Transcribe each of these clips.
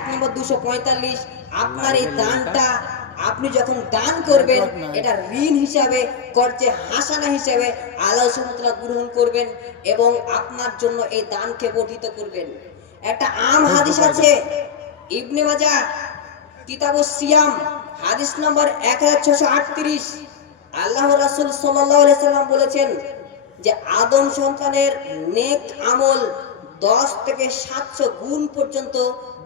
আয়াত নম্বর 245। আপনার এই দানটা আপনি যখন দান করবেন এটা ঋণ হিসাবে, কর্জে হাসানা হিসাবে আল্লাহ সুবহানাহু ওয়া তাআলা গ্রহণ করবেন এবং আপনার জন্য এই দানকে বর্ধিত করবেন। একটা আম হাদিস আছে ইবনে মাজাহ কিতাবুস সিয়াম হাদিস নম্বর 1638। আল্লাহর রাসূল সাল্লাল্লাহু আলাইহি সাল্লাম বলেছেন যে আদম সন্তানের নেক আমল 10 থেকে 700 গুণ পর্যন্ত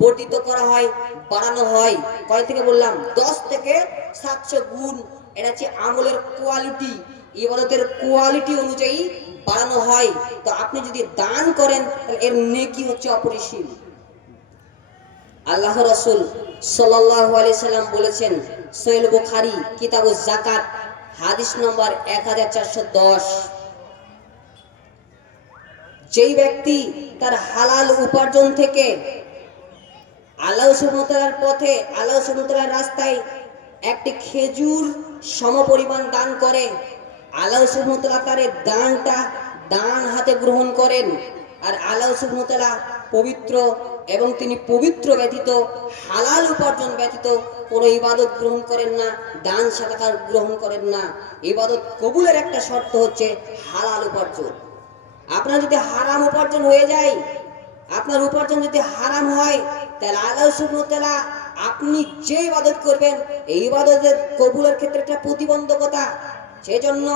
বর্ধিত করা হয়, বাড়ানো হয়। কয় থেকে বললাম? 10 থেকে 700 গুণ। এটা হচ্ছে আমলের কোয়ালিটি, ইবাদতের কোয়ালিটি অনুযায়ী বাড়ানো হয়। তো আপনি যদি দান করেন তাহলে এর নেকি হচ্ছে অপরিসীম। আল্লাহর রাসূল সাল্লাল্লাহু আলাইহি সাল্লাম বলেছেন, সহিহ বুখারী কিতাবুজ যাকাত হাদিস নম্বর 1410, যেই ব্যক্তি তার হালাল উপার্জন থেকে আল্লাহ সুবহানাহু ওয়া তাআলার পথে, আল্লাহ সুবহানাহু ওয়া তাআলার রাস্তায় একটি খেজুর সমপরিমাণ দান করে, আল্লাহ সুবহানাহু ওয়া তাআলা তার দানটা ডান হাতে গ্রহণ করেন। আর আল্লাহ সুবহানাহু ওয়া তাআলা পবিত্র এবং তিনি পবিত্র ব্যতীত, হালাল উপার্জন ব্যতীত কোনো ইবাদত গ্রহণ করেন না, দান সাদাকা গ্রহণ করেন না। ইবাদত কবুলের একটা শর্ত হচ্ছে হালাল উপার্জন। আপনার যদি হারাম উপার্জন হয়ে যায়, আপনার উপার্জন যদি হারাম হয়, তাহলে আল্লাহ সুবহানাহু ওয়া তাআলা আপনি যে ইবাদত করবেন এই ইবাদতের কবুলের ক্ষেত্রে একটা প্রতিবন্ধকতা। সেজন্য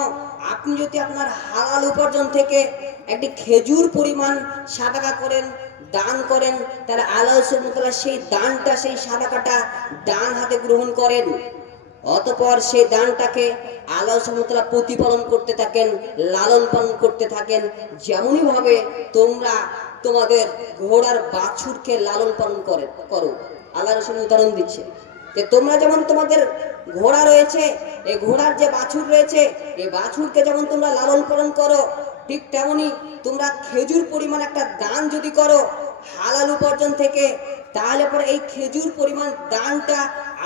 আপনি যদি আপনার হালাল উপার্জন থেকে একটি খেজুর পরিমাণ সাদাকা করেন, দান করেন, তাহলে আল্লাহ সুবহানাহু ওয়া তাআলা সেই দানটা, সেই সাদাকাটা ডান হাতে গ্রহণ করেন। অতঃপর সেই দানটাকে আল্লাহ সুবহানাহু ওয়া তাআলা প্রতিপালন করতে থাকেন, লালন পালন করতে থাকেন। যেমনই ভাবে তোমরা তোমাদের ঘোড়ার বাছুরকে লালন পালন করো। আল্লাহ রাসূল উদাহরণ দিচ্ছে যে তোমরা যেমন তোমাদের ঘোড়া রয়েছে, এই ঘোড়ার যে বাছুর রয়েছে, এই বাছুরকে যেমন তোমরা লালন পালন করো, ঠিক তেমনি তোমরা খেজুর পরিমাণ একটা দান যদি করো হালাল উপার্জন থেকে, তাহলে পরে এই খেজুর পরিমাণ দানটা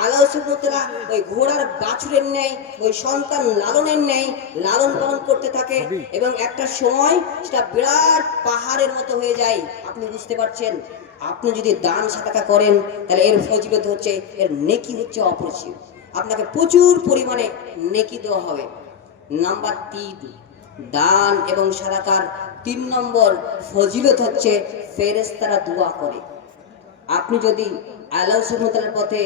আল্লাহ সুবহানাহু ওয়া তাআলা ওই ঘোড়ার বাছুরের ন্যায়, ওই সন্তান লালনের ন্যায় লালন পালন করতে থাকে এবং একটা সময় সেটা বিরাট পাহাড়ের মতো হয়ে যায়। আপনি বুঝতে পারছেন? আপনি যদি দান সাদাকা করেন তাহলে এর ফজিলত হচ্ছে, এর নেকি হচ্ছে অপরিসীম। আপনাকে প্রচুর পরিমাণে নেকি দেওয়া হবে। নাম্বার 3, দান এবং সাদাকার 3 নম্বর ফজিলত হচ্ছে ফেরেশতারা দোয়া করে। আপনি যদি আল্লাহ সুবহানাহু ওয়া তাআলার পথে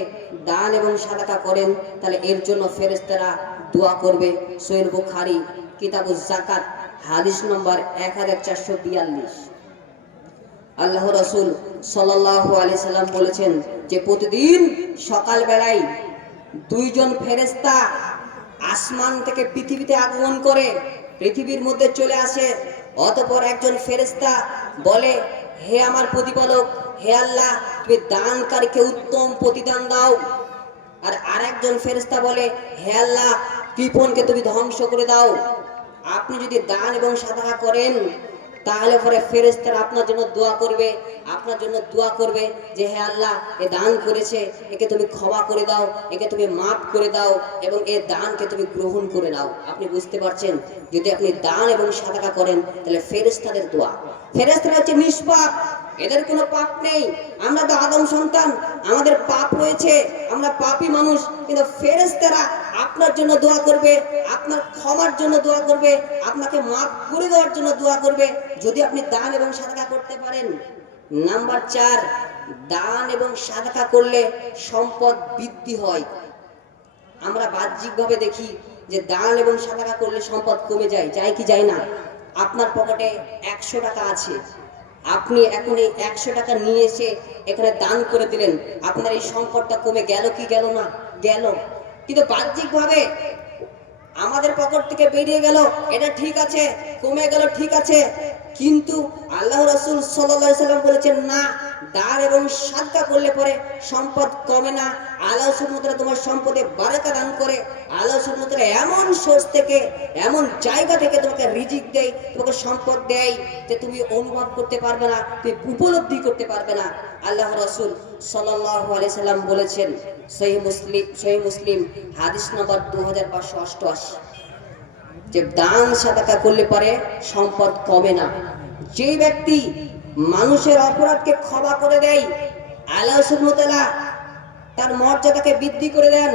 দান এবং সাদাকা করেন তাহলে এর জন্য ফেরেশতারা দোয়া করবে। সহিহ বুখারী কিতাবুজ যাকাত হাদিস নম্বর 1442। আল্লাহর রাসূল সাল্লাল্লাহু আলাইহি সাল্লাম বলেছেন যে প্রতিদিন সকাল বেলায় 2 জন ফেরেশতা আসমান থেকে পৃথিবীতে আগমন করে, পৃথিবীর মধ্যে চলে আসে। অতঃপর একজন ফেরেশতা বলে, হে আমার প্রতিপালক, হে আল্লাহ, তুমি দানকারীকে উত্তম প্রতিদান দাও। আর আরেকজন ফেরেশতা বলে, হে আল্লাহ, কৃপণকে তুমি ধ্বংস করে দাও। আপনি যদি দান এবং সাদাকা করেন তাহলে পরে ফেরেশতারা আপনার জন্য দোয়া করবে, আপনার জন্য দোয়া করবে যে হে আল্লাহ, এ দান করেছে, একে তুমি ক্ষমা করে দাও, একে তুমি মাফ করে দাও এবং এ দানকে তুমি গ্রহণ করে নাও। আপনি বুঝতে পারছেন? যদি আপনি দান এবং সাদাকা করেন তাহলে ফেরেশতাদের দোয়া। ফেরেশতারা হচ্ছে নিষ্পাপ, এদের কোনো পাপ নেই। আমরা তো আদম সন্তান, আমাদের পাপ রয়েছে, আমরা পাপী মানুষ, কিন্তু ফেরেশতারা আপনার জন্য দোয়া করবে, আপনার ক্ষমার জন্য দোয়া করবে, আপনাকে মাফ করে দেওয়ার জন্য দোয়া করবে যদি আপনি দান এবং সাদাকা করতে পারেন। নাম্বার 4, দান এবং সাদাকা করলে সম্পদ বৃদ্ধি হয়। আমরা বাহ্যিকভাবে দেখি যে দান এবং সাদাকা করলে সম্পদ কমে যায়, যায় কি যায় না? আপনার পকেটে 100 টাকা আছে, আপনি এখন এই 100 টাকা নিয়ে এসে এখানে দান করে দিলেন, আপনার এই সম্পদটা কমে গেল কি গেল না? গেল। কিন্তু বাহ্যিকভাবে আমাদের পকেট থেকে বেরিয়ে গেল, এটা ঠিক আছে, কমে গেল, ঠিক আছে, কিন্তু আল্লাহ রাসূল সাল্লাল্লাহু আলাইহি সাল্লাম বলেছেন না, দান এবং সাদকা করলে পরে সম্পদ কমে না। আল্লাহ সুবহানাহু ওয়া তাআলা তোমার সম্পদে বারাকা দান করে। আল্লাহ সুবহানাহু ওয়া তাআলা এমন সোর্স থেকে, এমন জায়গা থেকে তোমাকে রিজিক দেয়, তোমাকে সম্পদ দেয় যে তুমি অনুভব করতে পারবে না, তুমি উপলব্ধি করতে পারবে না। আল্লাহ রাসূল সাল্লাল্লাহু আলাইহি সাল্লাম বলেছেন, সহিহ মুসলিম হাদিস নম্বর 2588, যে দান সাদাকা করলে পরে সম্পদ কমে না। যে ব্যক্তি মানুষের অপরাধকে ক্ষমা করে দেয়, আল্লাহ সুবহানাহু ওয়া তাআলা তার মর্যাদাকে বৃদ্ধি করে দেন।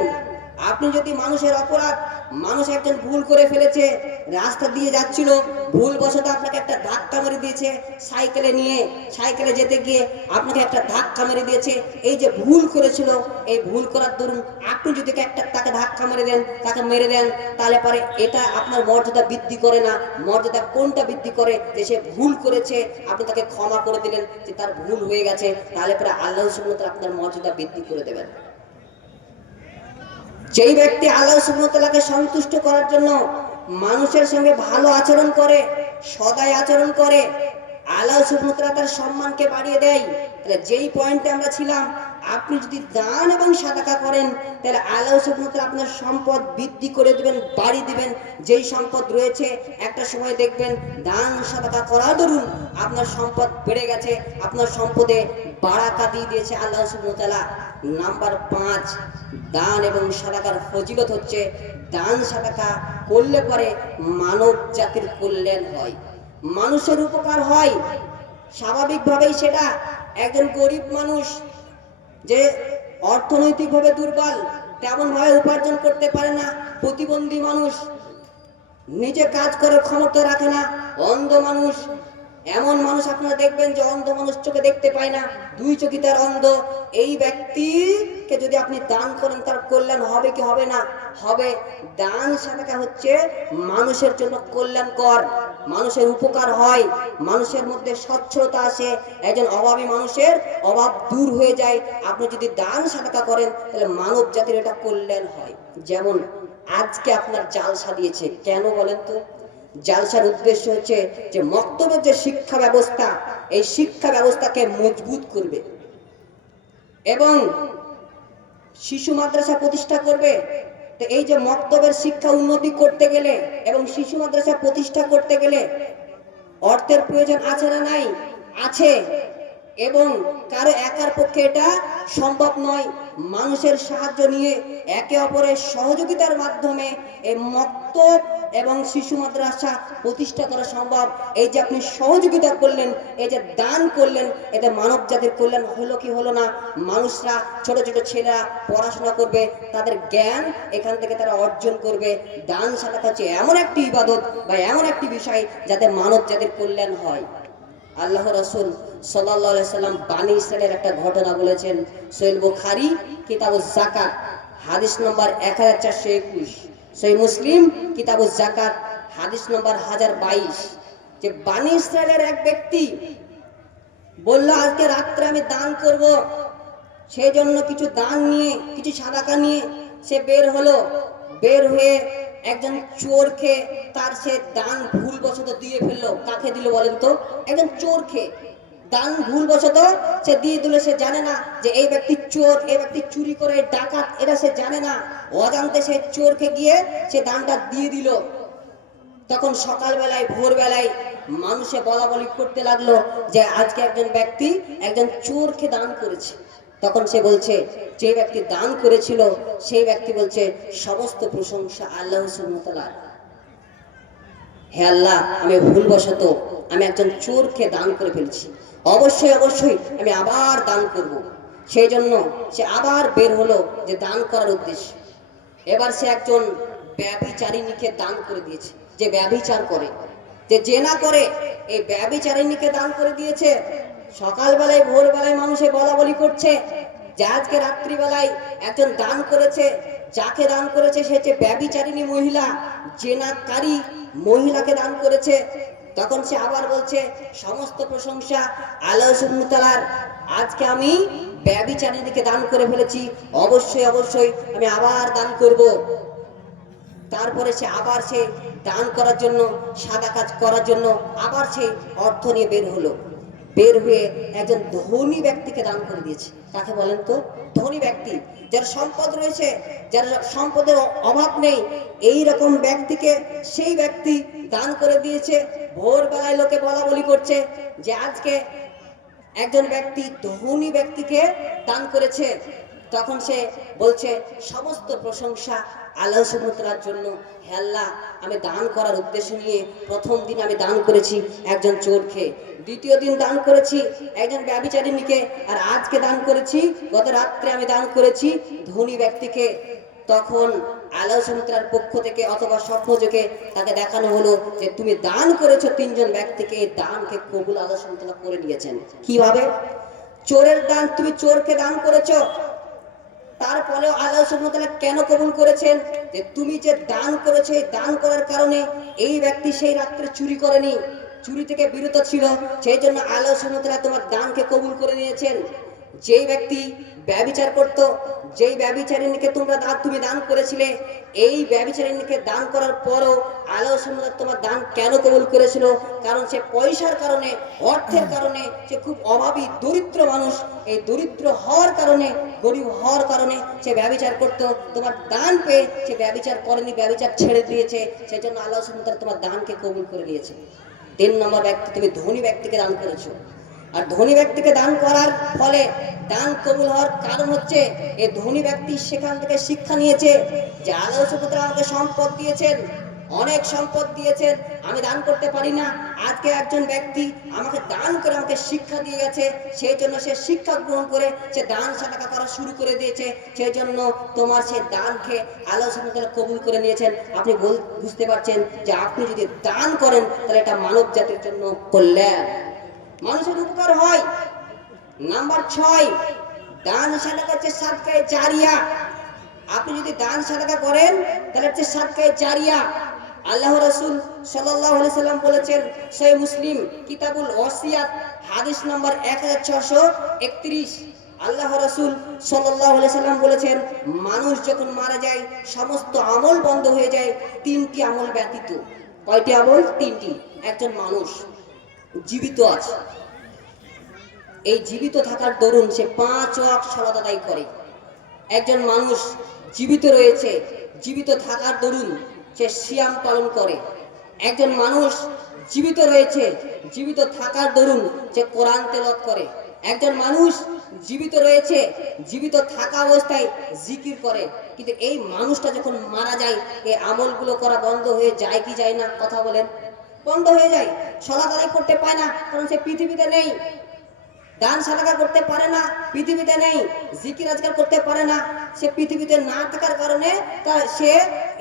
আপনি যদি মানুষের অপরাধ, মানুষ একজন ভুল করে ফেলেছে, রাস্তা দিয়ে যাচ্ছিল, ভুলবশত আপনাকে একটা ধাক্কা মেরে দিয়েছে, সাইকেলে যেতে গিয়ে আপনাকে একটা ধাক্কা মেরে দিয়েছে, এই যে ভুল করেছিল, এই ভুল করার দরুন আপনি যদি তাকে ধাক্কা মেরে দেন, তাহলে পরে এটা আপনার মর্যাদা বৃদ্ধি করে না। মর্যাদা কোনটা বৃদ্ধি করে? যে সে ভুল করেছে, আপনি তাকে ক্ষমা করে দিলেন, যে তার ভুল হয়ে গেছে, তাহলে পরে আল্লাহ সুবহানাহু ওয়া তাআলা আপনার মর্যাদা বৃদ্ধি করে দেবেন। যেই ব্যক্তি আল্লাহ সুবহানাহু ওয়া তাআলাকে সন্তুষ্ট করার জন্য মানুষের সঙ্গে ভালো আচরণ করে, সদাই আচরণ করে, আল্লাহ সুবহানাহু ওয়া তাআলা তার সম্মানকে বাড়িয়ে দেয়। তাহলে যেই পয়েন্টে আমরা ছিলাম, আপনি যদি দান এবং সাদাকা করেন, তাহলে আল্লাহ সুবহানাহু ওয়া তাআলা আপনার সম্পদ বৃদ্ধি করে দিবেন, বাড়িয়ে দিবেন। যেই সম্পদ রয়েছে, একটা সময় দেখবেন দান সাদাকা করার দরুন আপনার সম্পদ বেড়ে গেছে, আপনার সম্পদে বারাকা দিয়ে দিয়েছে আল্লাহ সুবহানাহু ওয়া তাআলা। নাম্বার 5, দান এবং সাদাকার ফজিলত হচ্ছে, দান সাদাকা করলে পরে মানব জাতির কল্যাণ হয়, মানুষের উপকার হয়। স্বাভাবিকভাবেই সেটা একজন গরিব মানুষ, যে অর্থনৈতিকভাবে দুর্বল, তেমন ভাবে উপার্জন করতে পারে না, প্রতিবন্ধী মানুষ, নিজে কাজ করার ক্ষমতা রাখে না, অন্ধ মানুষ, এমন মানুষ আপনারা দেখবেন যে অন্ধ মানুষ চোখে দেখতে পায় না, 2 চোখই তার অন্ধ, এই ব্যক্তিকে যদি আপনি দান করেন, তার কল্যাণ হবে কি হবে না? হবে। দান সাদাকা হচ্ছে মানুষের জন্য কল্যাণকর, মানুষের উপকার হয়, মানুষের মধ্যে স্বচ্ছতা আসে, একজন অভাবী মানুষের অভাব দূর হয়ে যায়। আপনি যদি দান সাদাকা করেন, তাহলে মানব জাতির এটা কল্যাণ হয়। যেমন আজকে আপনার জালসা দিয়েছে, কেন বলেন তো? জালসার উদ্দেশ্য হচ্ছে যে মক্তবের যে শিক্ষা ব্যবস্থা, এই শিক্ষা ব্যবস্থাকে মজবুত করবে এবং শিশু মাদ্রাসা প্রতিষ্ঠা করবে। তো এই যে মক্তবের শিক্ষা উন্নতি করতে গেলে এবং শিশু মাদ্রাসা প্রতিষ্ঠা করতে গেলে অর্থের প্রয়োজন আছে না নাই? আছে। এবং কারো একার পক্ষে এটা সম্ভব নয়। মানুষের সাহায্য নিয়ে, একে অপরের সহযোগিতার মাধ্যমে এই মক্তব এবং শিশু মাদ্রাসা প্রতিষ্ঠা করা সম্ভব। এই যে আপনি সহযোগিতা করলেন, এই যে দান করলেন, এতে মানব জাতির কল্যাণ হলো কি হলো না? মানুষরা, ছোট ছোট ছেলেরা পড়াশোনা করবে, তাদের জ্ঞান এখান থেকে তারা অর্জন করবে। দান সাদাকা হচ্ছে এমন একটি ইবাদত বা এমন একটি বিষয় যাতে মানব জাতির কল্যাণ হয়। আল্লাহ রাসূল সাল্লাল্লাহু আলাইহি সাল্লাম বানী ইসরাইলের একটা ঘটনা বলেছেন, সহিহ বুখারী কিতাবুজ যাকাত হাদিস নম্বর 1421, সহিহ মুসলিম কিতাবুজ যাকাত হাদিস নম্বর 1022, যে বানী ইসরাইলের এক ব্যক্তি বলল, আজকে রাত্রে আমি দান করব। সেই জন্য কিছু দান নিয়ে, কিছু সাদাকা নিয়ে সে বের হলো। বের হয়ে একজন চোরকে তার সে দান ভুলবশত দিয়ে ফেললো। কাকে দিল বলেন তো? একজন চোরকে দান ভুলবশত সে দিয়ে দিল। সে জানে না যে এই ব্যক্তি চোর, এই ব্যক্তি চুরি করে, ডাকাত, এটা সে জানে না। অজান্তে সে চোরকে গিয়ে সে দানটা দিয়ে দিল। তখন সকালবেলায়, ভোরবেলায় মানুষে বলা বলি করতে লাগলো যে আজকে একজন ব্যক্তি একজন চোরকে দান করেছে। তখন সে বলছে, যে ব্যক্তি দান করেছিল সেই ব্যক্তি বলছে, সমস্ত প্রশংসা আল্লাহ সুবহানাহু ওয়া তাআলার। হে আল্লাহ, আমি ভুলবশত আমি একজন চোরকে দান করে ফেলেছি, অবশ্যই অবশ্যই আমি আবার দান করব। সেই জন্য সে আবার বের হলো যে দান করার উদ্দেশ্য। এবার সে একজন ব্যভিচারিণীকে দান করে দিয়েছে, যে ব্যভিচার করে, যে জেনা করে, এই ব্যভিচারিণীকে দান করে দিয়েছে। সকালবেলায়, ভোরবেলায় মানুষে বলা বলি করছে যে আজকে রাত্রিবেলায় একজন দান করেছে। যাকে দান করেছে সে হচ্ছে ব্যভিচারিণী মহিলা, জেনাকারী মহিলাকে দান করেছে। তখন সে আবার বলছে, সমস্ত প্রশংসা আল্লাহ সুবহানাহু ওয়া তাআলার। আজকে আমি ব্যভিচারিণীকে দান করে ফেলেছি, অবশ্যই অবশ্যই আমি আবার দান করব। তারপরে সে আবার সে দান করার জন্য, সাদা কাজ করার জন্য আবার সে অর্থ নিয়ে বের হলো। বের হয়ে একজন ধনী ব্যক্তিকে দান করে দিয়েছে। কাকে বলেন তো? ধনী ব্যক্তি, যার সম্পদ রয়েছে, যার সম্পদের অভাব নেই, এই রকম ব্যক্তিকে সেই ব্যক্তি দান করে দিয়েছে। ভোরবেলায় লোকে বলা বলি করছে যে আজকে একজন ব্যক্তি ধনী ব্যক্তিকে দান করেছে। তখন সে বলছে সমস্ত প্রশংসা আল্লাহ সুবহানাহু ওয়া তাআলার জন্য। হে আল্লাহ, আমি দান করার উদ্দেশ্য নিয়ে প্রথম দিন আমি দান করেছি একজন চোরকে, দ্বিতীয় দিন দান করেছি একজন ব্যভিচারিণীকে, আর আজকে দান করেছি, গত রাত্রে আমি দান করেছি ধনী ব্যক্তিকে। তখন আল্লাহ সুবহানাহু ওয়া তাআলার পক্ষ থেকে অথবা স্বপ্নযোগে তাকে দেখানো হলো যে তুমি দান করেছো তিনজন ব্যক্তিকে, এই দানকে কবুল আল্লাহ সুবহানাহু ওয়া তাআলা করে নিয়েছেন। কিভাবে? চোরের দান, তুমি চোরকে দান করেছো, তারপরেও আল্লাহ সুবহানাহু ওয়া তাআলা কেন কবুল করেছেন? যে তুমি যে দান করেছো, এই দান করার কারণে এই ব্যক্তি সেই রাত্রে চুরি করেনি, চুরি থেকে বিরত ছিল, সেই জন্য আল্লাহ সুবহানাহু ওয়া তাআলা তোমার দানকে কবুল করে নিয়েছেন। যেই ব্যক্তি ব্যভিচার করত, যেই ব্যভিচারিণীকে তুমি দান করেছিলে, এই ব্যভিচারিণীকে দান করার পরও আল্লাহ সুবহানাহু ওয়া তাআলা তোমার দান কেন কবুল করেছিল? কারণ সে পয়সার কারণে, অর্থের কারণে, সে খুব অভাবী দরিদ্র মানুষ, এই দরিদ্র হওয়ার কারণে, গরিব হওয়ার কারণে সে ব্যভিচার করত। তোমার দান পেয়ে সে ব্যভিচার করেনি, ব্যভিচার ছেড়ে দিয়েছে, সেই জন্য আল্লাহ সুবহানাহু ওয়া তাআলা তোমার দানকে কবুল করে নিয়েছে। 3 নম্বর ব্যক্তি, তুমি ধনী ব্যক্তিকে দান করেছো, আর ধনী ব্যক্তিকে দান করার ফলে দান কবুল হওয়ার কারণ হচ্ছে এই ধনী ব্যক্তি সেখান থেকে শিক্ষা নিয়েছে যে আল্লাহ সুবহানাহু ওয়া তাআলা আমাকে সম্পদ দিয়েছেন, অনেক সম্পদ দিয়েছেন, আমি দান করতে পারি না। আজকে একজন ব্যক্তি আমাকে দান করে আমাকে শিক্ষা দিয়ে গেছে, সেই জন্য সে শিক্ষা গ্রহণ করে সে দান সাদাকা করা শুরু করে দিয়েছে, সেই জন্য তোমার সে দানকে আল্লাহ সুবহানাহু ওয়া তাআলা কবুল করে নিয়েছেন। আপনি বুঝতে পারছেন যে আপনি যদি দান করেন তাহলে এটা মানব জাতির জন্য কল্যাণ, মানুষের উপকার হয়। নাম্বার 6, দান সাদাকা হচ্ছে সাদকায়ে জারিয়া। আপনি যদি দান সাদাকা করেন তাহলে হচ্ছে সাদকায়ে জারিয়া। আল্লাহ রাসূল সাল্লাল্লাহু আলাইহি সাল্লাম বলেছেন, সহিহ মুসলিম কিতাবুল ওয়াসিয়াত হাদিস নাম্বার 1631, আল্লাহ রাসূল সাল্লাল্লাহু আলাইহি সাল্লাম বলেছেন, মানুষ যখন মারা যায় সমস্ত আমল বন্ধ হয়ে যায় 3টি আমল ব্যতীত। কয়টি আমল? 3টি। একজন মানুষ জীবিত আছে, এই জীবিত থাকার দরুন সে 5 ওয়াক্ত সালাত আদায় করে। একজন মানুষ জীবিত রয়েছে, জীবিত থাকার দরুন সে সিয়াম পালন করে। একজন মানুষ জীবিত রয়েছে, জীবিত থাকার দরুন সে কোরআন তেলাওয়াত করে। একজন মানুষ জীবিত রয়েছে, জীবিত থাকা অবস্থায় জিকির করে। কিন্তু এই মানুষটা যখন মারা যায় এই আমলগুলো করা বন্ধ হয়ে যায় কি যায় না? কথা বলেন। বন্ধ হয়ে যায়, সালাত আদায় করতে পায় না, কারণ সে পৃথিবীতে নেই। দান সাদাকা করতে পারে না, পৃথিবীতে নেই। জিকির আজকার করতে পারে না, সে পৃথিবীতে না থাকার কারণে সে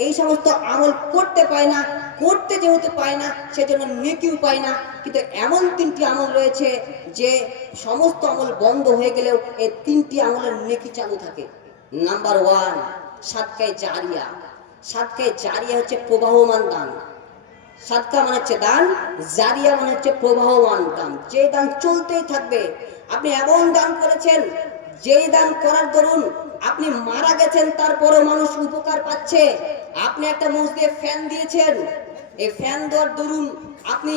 এই সমস্ত আমল করতে পায় না। করতে যেহেতু পায় না, সেজন্য নেকিও পায় না। কিন্তু এমন 3টি আমল রয়েছে যে সমস্ত আমল বন্ধ হয়ে গেলেও এই 3টি আমলের নেকি চালু থাকে। নাম্বার 1, সাদকায়ে জারিয়া। সাদকায়ে জারিয়া হচ্ছে প্রবাহমান দান। সাদকা মানে হচ্ছে দান, জারিয়া মানে হচ্ছে প্রবাহমান দান, যে দান চলতেই থাকবে। আপনি এমন দান করেছেন যেই দান করার দরুন আপনি মারা গেছেন, তারপরেও মানুষ উপকার পাচ্ছে। আপনি একটা মসজিদে ফ্যান দিয়েছেন, এই ফ্যান দেওয়ার দরুন আপনি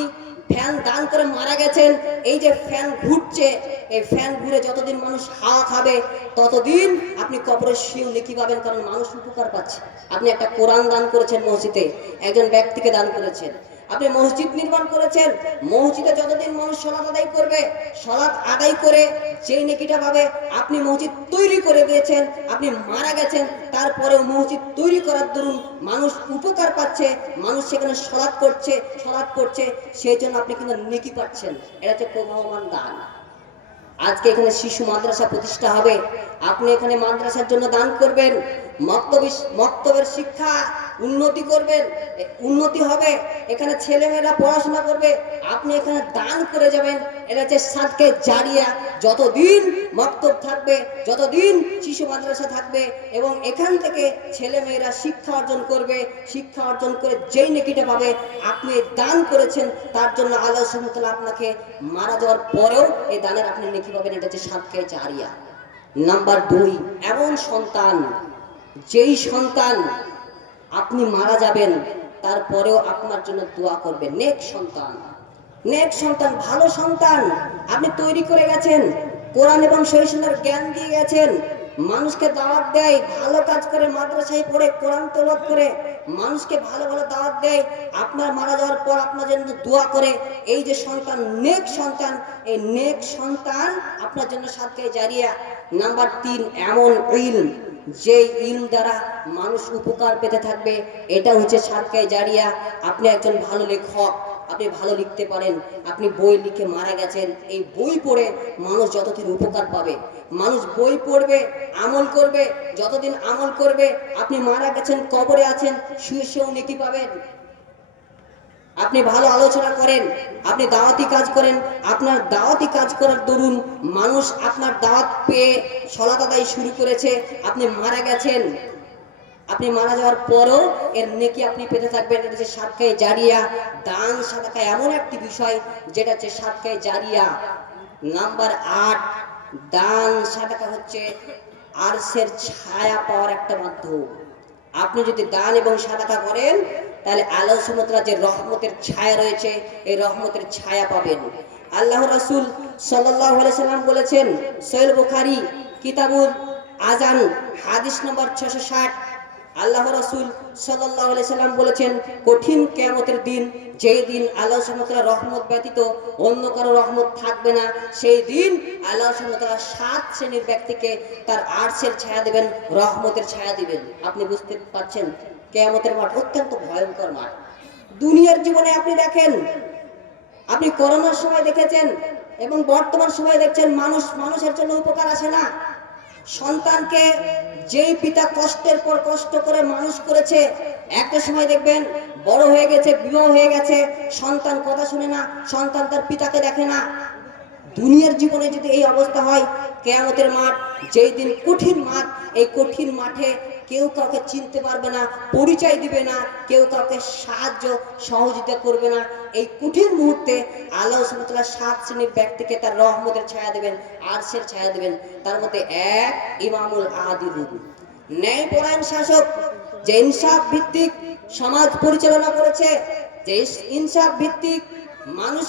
ফ্যান দান করে মারা গেছেন, এই যে ফ্যান ঘুরছে, এই ফ্যান ঘুরে যতদিন মানুষ হাওয়া খাবে ততদিন আপনি কবরে শিও নেকি পাবেন, কারণ মানুষ উপকার পাচ্ছে। আপনি একটা কোরআন দান করেছেন মসজিদে, একজন ব্যক্তিকে দান করেছেন। আপনি মসজিদ নির্মাণ করেছেন, মসজিদে যতদিন মানুষ সালাত আদায় করবে, সালাত আদায় করে যেই নেকিটা পাবে, আপনি মসজিদ তৈরি করে দিয়েছেন, আপনি মারা গেছেন, তারপরেও মসজিদ তৈরি করার দরুন মানুষ উপকার পাচ্ছে, মানুষ সেখানে সালাত করছে, সেই জন্য আপনি কিন্তু নেকি পাচ্ছেন। এটা হচ্ছে প্রবাহমান দান। আজকে এখানে শিশু মাদ্রাসা প্রতিষ্ঠা হবে, আপনি এখানে মাদ্রাসার জন্য দান করবেন, মক্তবের শিক্ষা উন্নতি করবেন, উন্নতি হবে, এখানে ছেলেমেয়েরা পড়াশোনা করবে, আপনি এখানে দান করে যাবেন। এটা হচ্ছে সাদকায়ে জারিয়া। যতদিন মক্তব থাকবে, যতদিন শিশু মাদ্রাসা থাকবে এবং এখান থেকে ছেলেমেয়েরা শিক্ষা অর্জন করবে, শিক্ষা অর্জন করে যেই নেকিটা পাবে আপনি দান করেছেন, তার জন্য আল্লাহ সুবহানাহু ওয়া তাআলা আপনাকে মারা যাওয়ার পরেও এই দানের আপনি নেকি পাবেন। এটা হচ্ছে সাদকায়ে জারিয়া। নাম্বার 2, এমন সন্তান, যেই সন্তান আপনি মারা যাবেন তারপরেও আপনার জন্য দোয়া করবে। নেক সন্তান, নেক সন্তান, ভালো সন্তান আপনি তৈরি করে গেছেন, কোরআন এবং সহিহ সুন্নাহর জ্ঞান দিয়ে গেছেন, মানুষকে দাওয়াত দেয়, ভালো কাজ করে, মাদ্রাসায় পড়ে, কোরআন তেলাওয়াত করে, মানুষকে ভালো ভালো দাওয়াত দেয়, আপনার মারা যাওয়ার পর আপনার জন্য দোয়া করে। এই যে সন্তান, নেক সন্তান, এই নেক সন্তান আপনার জন্য সাদকায়ে জারিয়া। নাম্বার 3, এমন ইলম, যে ইলম দ্বারা মানুষ উপকার পেতে থাকবে, এটা হচ্ছে সাদকায়ে জারিয়া। আপনি একজন ভালো লেখক, আপনি ভালো লিখতে পারেন, আপনি বই লিখে মারা গেছেন, এই বই পড়ে মানুষ যতদিন উপকার পাবে, মানুষ বই পড়বে, আমল করবে, যতদিন আমল করবে, আপনি মারা গেছেন, কবরে আছেন, শুয়ে শুয়েও নেকি পাবেন। আপনি ভালো আলোচনা করেন, আপনি দাওয়াতি কাজ করেন, আপনার দাওয়াতি কাজ করার দরুন মানুষ আপনার দাওয়াত পেয়ে সালাত আদায় শুরু করেছে, আপনি মারা গেছেন, আপনি মারা যাওয়ার পরও এর নেকি আপনি পেতে থাকবেন। এটা হচ্ছে সাদকায়ে জারিয়া। দান সাদাকা এমন একটি বিষয় যেটা হচ্ছে সাদকায়ে জারিয়া। নাম্বার 8, দান সাদাকা হচ্ছে আরশের ছায়া পাওয়ার একটা মাধ্যম। আপনি যদি দান এবং সাদাকা করেন, তাহলে আল্লাহ সুবহানাহু ওয়া তাআলার যে রহমতের ছায়া রয়েছে, এই রহমতের ছায়া পাবেন। আল্লাহ রাসূল সাল্লাল্লাহু আলাইহি সাল্লাম বলেছেন, সহিহ বুখারী কিতাবুল আযান হাদিস নম্বর 660, আল্লাহ রাসূল সাল্লাল্লাহু আলাইহি সাল্লাম বলেছেন, কঠিন কিয়ামতের দিন, যেই দিন আল্লাহ সুবহানাহু ওয়া তাআলার রহমত ব্যতীত অন্য কারো রহমত থাকবে না, সেই দিন আল্লাহ সুবহানাহু ওয়া তাআলা 7 শ্রেণীর ব্যক্তিকে তার আরশের ছায়া দিবেন, রহমতের ছায়া দিবেন। আপনি বুঝতে পারছেন, কিয়ামতের মাঠ অত্যন্ত ভয়ঙ্কর মাঠ। দুনিয়ার জীবনে আপনি দেখেন, আপনি করোনার সময় দেখেছেন এবং বর্তমান সময় দেখছেন, মানুষের জন্য উপকার আসে না। সন্তানকে যেই পিতা কষ্টের পর কষ্ট করে মানুষ করেছে, একটা সময় দেখবেন বড় হয়ে গেছে, বিবাহ হয়ে গেছে, সন্তান কথা শুনে না, সন্তান তার পিতাকে দেখে না। দুনিয়ার জীবনে যদি এই অবস্থা হয়, কিয়ামতের মাঠ যেই দিন কঠিন মাঠ, এই কঠিন মাঠে কেউ কাউকে চিনতে পারবে না, পরিচয় দিবে না, কেউ কাউকে সাহায্য সহযোগিতা করবে না। এই কঠিন মুহূর্তে আল্লাহ সুবহানাহু ওয়া তাআলা 7 শ্রেণীর ব্যক্তিকে তার রহমতের ছায়া দেবেন, আরশের ছায়া দেবেন। তার মধ্যে 1, ইমামুল আদিল, ন্যায়পরায়ণ শাসক, যে ইনসাফ ভিত্তিক সমাজ পরিচালনা করেছে, যে ইনসাফ ভিত্তিক মানুষ,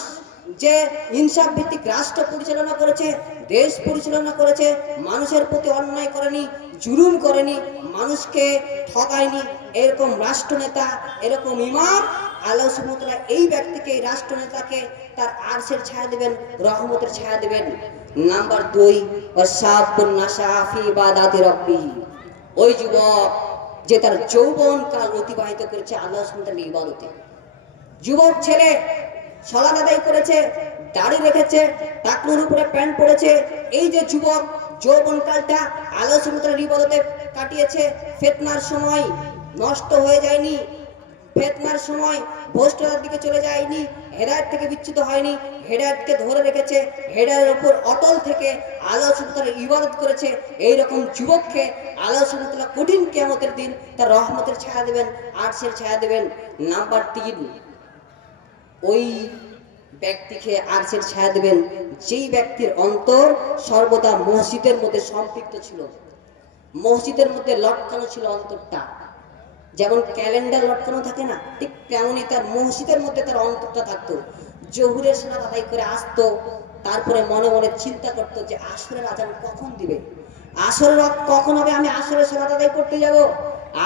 যে ইনসাফ ভিত্তিক রাষ্ট্র পরিচালনা করেছে, দেশ পরিচালনা করেছে, মানুষের প্রতি অন্যায় করেনি, জুলুম করেনি, মানুষকে ঠকায়নি, এরকম রাষ্ট্রনেতা, এরকম ইমাম, আল্লাহ সুবহানাহু ওয়া তাআলা এই ব্যক্তিকে, এই রাষ্ট্রনেতাকে তার আরশের ছায়া দিবেন, রহমতের ছায়া দিবেন। নাম্বার 2, ওয়াসাবুন নাশা ফি ইবাদাতি রাব্বিহি, ওই যুবক যে তার যৌবন কাল অতিবাহিত করেছে আল্লাহ সুবহানাহু ওয়া তাআলার ইবাদতে। যুবক ছেলে সালাত আদায় করেছে, দাড়ি রেখেছে, টাকনুর উপরে প্যান্ট পরেছে, এই যে যুবক যৌবনকালটা আল্লাহ সুবহানাহু ওয়া তাআলার ইবাদতে কাটিয়েছে, ফিতনার সময় নষ্ট হয়ে যায়নি, ফিতনার সময় ভ্রষ্টতার দিকে চলে যায়নি, হেদায়েত থেকে বিচ্যুত হয়নি, হেদায়েতকে ধরে রেখেছে, হেদায়েতের উপর অটল থেকে আল্লাহ সুবহানাহু ওয়া তাআলার ইবাদত করেছে, এই রকম যুবককে আল্লাহ সুবহানাহু ওয়া তাআলা কঠিন কিয়ামতের দিন তার রহমতের ছায়া দেবেন, আরশের ছায়া দেবেন। নাম্বার 3, ওই ব্যক্তিকে আরশের ছায়া দেবেন যেই ব্যক্তির অন্তর সর্বদা মসজিদের মধ্যে সম্পৃক্ত ছিল, মসজিদের মধ্যে লটকানো ছিল অন্তরটা। যেমন ক্যালেন্ডার লটকানো থাকে না, ঠিক তেমনই তার মসজিদের মধ্যে তার অন্তরটা থাকতো। জোহরের সালাত আদায় করে আসতো, তারপরে মনে মনে চিন্তা করতো যে আসরের আজান কখন দিবে, আসরের ওয়াক্ত কখন হবে, আমি আসরের সালাত আদায় করতে যাব।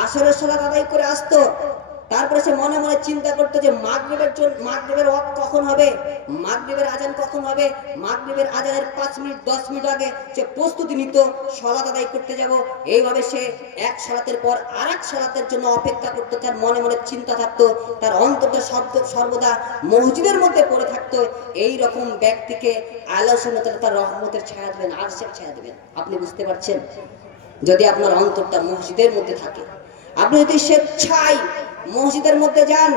আসরের সালাত আদায় করে আসতো, তারপরে সে মনে মনে চিন্তা করতো যে মাগরিবের ওয়াক্ত কখন হবে, মাগরিবের আজান কখন হবে, মাগরিবের আজানের 5 মিনিট 10 মিনিট আগে সে প্রস্তুতি নিত, সালাত আদায় করতে যাব। এইভাবে সে এক সালাতের পর আরেক সালাতের জন্য অপেক্ষা করতো, তার মনে মনে চিন্তা থাকতো, তার অন্তরটা সর্বদা মসজিদের মধ্যে পড়ে থাকতো। এই রকম ব্যক্তিকে আল্লাহ সুবহানাহু ওয়া তাআলা তার রহমতের ছায়া দেবেন, আরশের ছায়া দেবেন। আপনি বুঝতে পারছেন, যদি আপনার অন্তরটা মসজিদের মধ্যে থাকে, আপনি যদি স্বেচ্ছায় মসজিদের মধ্যে যান,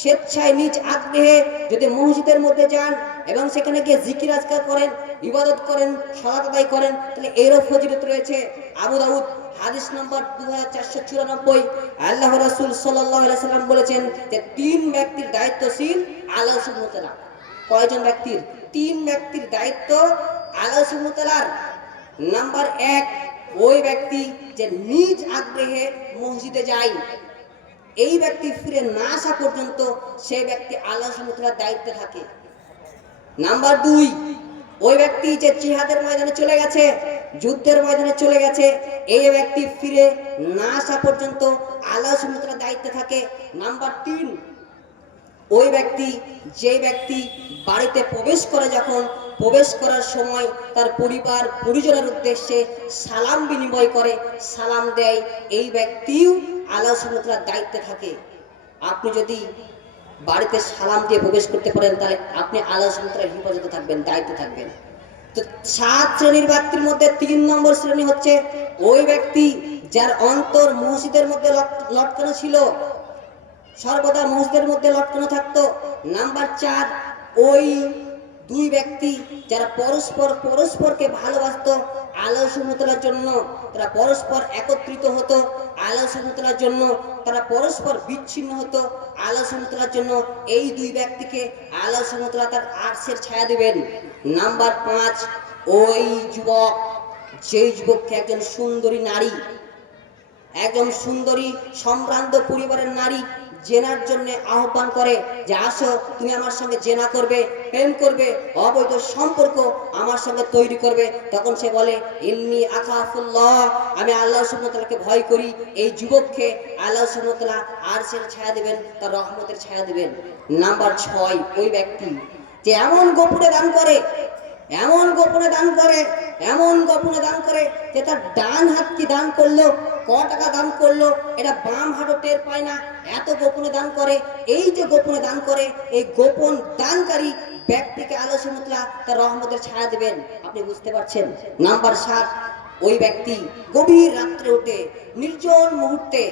স্বেচ্ছায় নিজ আগ্রহে যদি মসজিদের মধ্যে যান এবং সেখানে গিয়ে জিকির আজকার করেন, ইবাদত করেন, সালাত আদায় করেন, তাহলে এরও ফজিলত রয়েছে। আবু দাউদ হাদিস নম্বর 2494, আল্লাহ রাসূল সাল্লাল্লাহু আলাইহি সাল্লাম বলেছেন যে 3 ব্যক্তির দায়িত্বশীল আল্লাহ সুবহানাহু ওয়া তাআলা। কয়জন ব্যক্তির? 3 ব্যক্তির দায়িত্ব আল্লাহ সুবহানাহু ওয়া তাআলার। নাম্বার 1, ওই ব্যক্তি যে নিজ আগ্রহে মসজিদে যায়, এই ব্যক্তি ফিরে না আসা পর্যন্ত সেই ব্যক্তি আল্লাহ সুবহানাহু ওয়া তাআলার দায়িত্বে থাকে। নাম্বার 2, ওই ব্যক্তি যে জিহাদের ময়দানে চলে গেছে, যুদ্ধের ময়দানে চলে গেছে, এই ব্যক্তি ফিরে না আসা পর্যন্ত আল্লাহ সুবহানাহু ওয়া তাআলার দায়িত্বে থাকে। নাম্বার 3, ওই ব্যক্তি, যে ব্যক্তি বাড়িতে প্রবেশ করে, যখন প্রবেশ করার সময় তার পরিবার পরিজনের উদ্দেশ্যে সালাম বিনিময় করে, সালাম দেয়, এই ব্যক্তিও আল্লাহ সুবহানাহু ওয়া তাআলার দায়িত্বে থাকে। আপনি যদি বাড়িতে সালাম দিয়ে প্রবেশ করতে পারেন, তাহলে আপনি আল্লাহ সুবহানাহু ওয়া তাআলার হেফাজতে থাকবেন, দায়িত্বে থাকবেন। তো 7 শ্রেণীর ব্যক্তির মধ্যে 3 নম্বর শ্রেণী হচ্ছে ওই ব্যক্তি যার অন্তর মসজিদের মধ্যে লটকানো ছিল, সর্বদা মসজিদের মধ্যে লটকানো থাকতো। নাম্বার 4, ওই 2 ব্যক্তি যারা পরস্পরকে ভালোবাসতো আল্লাহ সুবহানাহু ওয়া তাআলার জন্য, তারা পরস্পর একত্রিত হতো আল্লাহ সুবহানাহু ওয়া তাআলার জন্য, তারা পরস্পর বিচ্ছিন্ন হতো আল্লাহ সুবহানাহু ওয়া তাআলার জন্য, এই 2 ব্যক্তিকে আল্লাহ সুবহানাহু ওয়া তাআলা তার আরশের ছায়া দিবেন। নাম্বার 5, ওই যুবক, যেই যুবককে একজন সুন্দরী নারী, একজন সুন্দরী সম্ভ্রান্ত পরিবারের নারী জেনার জন্য আহ্বান করে যে আসো, তুমি আমার সঙ্গে জেনা করবে, প্রেম করবে, অবৈধ সম্পর্ক আমার সঙ্গে তৈরি করবে। তখন সে বলে ইন্নী আখাফুল্লাহ, আমি আল্লাহ সুবহানাহু ওয়া তাআলাকে ভয় করি। এই যুবককে আল্লাহ সুবহানাহু ওয়া তাআলা আরশের ছায়া দিবেন, তার রহমতের ছায়া দিবেন। নাম্বার 6, ওই ব্যক্তি যে এমন গোপনে দান করে, এমন গোপনে দান করে, এমন গোপনে দান করে যে তার ডান হাত কি দান করলো, ক টাকা দান করলো, এটা বাম হাতও টের পায় না, এত গোপনে দান করে। এই যে গোপনে দান করে, এই গোপন দানকারী ব্যক্তিকে আল্লাহ সুবহানাহু ওয়া তাআলা তার রহমতের ছায়া দিবেন। আপনি বুঝতে পারছেন? নাম্বার 7, ওই ব্যক্তি গভীর রাত্রে উঠে নির্জন মুহূর্তে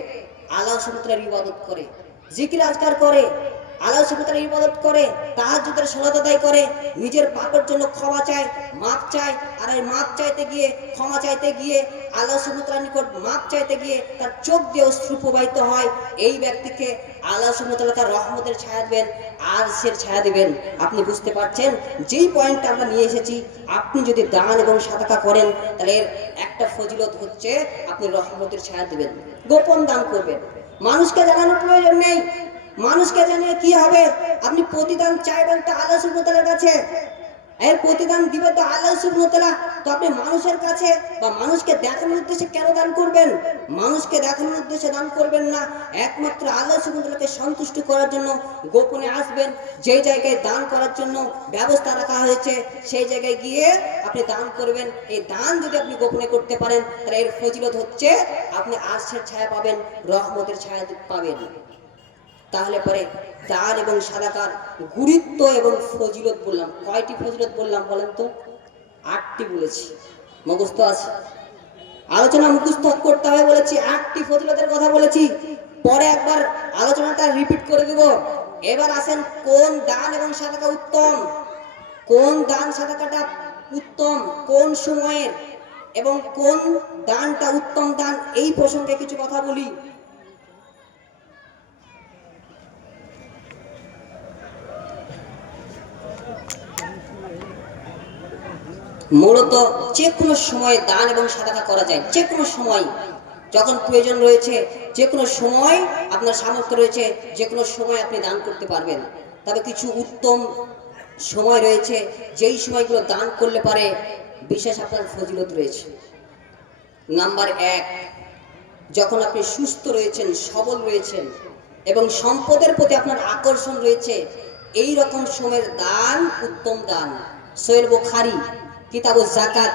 আল্লাহ সুবহানাহু ওয়া তাআলার ইবাদত করে, জিকির আজকার করে, আল্লাহ সুবহানাহু ওয়া তাআলার ইবাদত করে, তাহাজ্জুদের সালাত আদায় করে, নিজের পাপের জন্য ক্ষমা চায়, মাপ চায়। আর এই মাপ চাইতে গিয়ে, ক্ষমা চাইতে গিয়ে, আল্লাহ সুবহানাহু ওয়া তাআলার নিকট মাপ চাইতে গিয়ে তার চোখ দিয়ে অশ্রু প্রবাহিত হয়। এই ব্যক্তিকে আল্লাহ সুবহানাহু ওয়া তাআলা তার রহমতের ছায়া দিবেন, আরশের ছায়া দিবেন। আপনি বুঝতে পারছেন? যেই পয়েন্টটা আমরা নিয়ে এসেছি, আপনি যদি দান এবং সাদাকা করেন, তাহলে এর একটা ফজিলত হচ্ছে আপনি রহমতের ছায়া দিবেন। গোপন দান করবেন, মানুষকে জানানোর প্রয়োজন নেই। মানুষকে জানিয়ে কি হবে? আপনি প্রতিদান চাইবেন তো আল্লাহ সুবহানাহু ওয়া তাআলার কাছে, এর প্রতিদান দিবে তো আল্লাহ সুবহানাহু ওয়া তাআলা। তো আপনি মানুষের কাছে বা মানুষকে দেখানোর উদ্দেশ্যে কেন দান করবেন? মানুষকে দেখানোর উদ্দেশ্যে দান করবেন না, একমাত্র আল্লাহ সুবহানাহু ওয়া তাআলাকে সন্তুষ্ট করার জন্য গোপনে আসবেন। যেই জায়গায় দান করার জন্য ব্যবস্থা রাখা হয়েছে, সেই জায়গায় গিয়ে আপনি দান করবেন। এই দান যদি আপনি গোপনে করতে পারেন, তাহলে এর ফজিলত হচ্ছে আপনি আরশের ছায়া পাবেন, রহমতের ছায়া পাবেন। তাহলে পরে দান এবং সাদাকার গুরুত্ব এবং ফজিলত বললাম। কয়টি ফজিলত বললাম বলেন তো? 8টি বলেছি, মুখস্থ আছে। আলোচনা মুখস্থ করতে হবে বলেছি, 8টি ফজিলতের কথা বলেছি। পরে একবার আলোচনাটা রিপিট করে দেব। এবার আসেন, কোন দান এবং সাদাকা উত্তম, কোন দান সাদাকাটা উত্তম, কোন সময়ের, এবং কোন দানটা উত্তম দান, এই প্রসঙ্গে কিছু কথা বলি। মূলত যে কোনো সময় দান এবং সাদাকা করা যায়, যে কোনো সময় যখন প্রয়োজন রয়েছে, যে কোনো সময় আপনার সামর্থ্য রয়েছে, যে কোনো সময় আপনি দান করতে পারবেন। তবে কিছু উত্তম সময় রয়েছে, যেই সময়গুলো দান করলে পারে বিশেষ আপনার ফজিলত রয়েছে। নাম্বার 1, যখন আপনি সুস্থ রয়েছেন, সবল রয়েছেন এবং সম্পদের প্রতি আপনার আকর্ষণ রয়েছে, এই রকম সময়ের দান উত্তম দান। সহিহ বুখারী কিতাবুজ যাকাত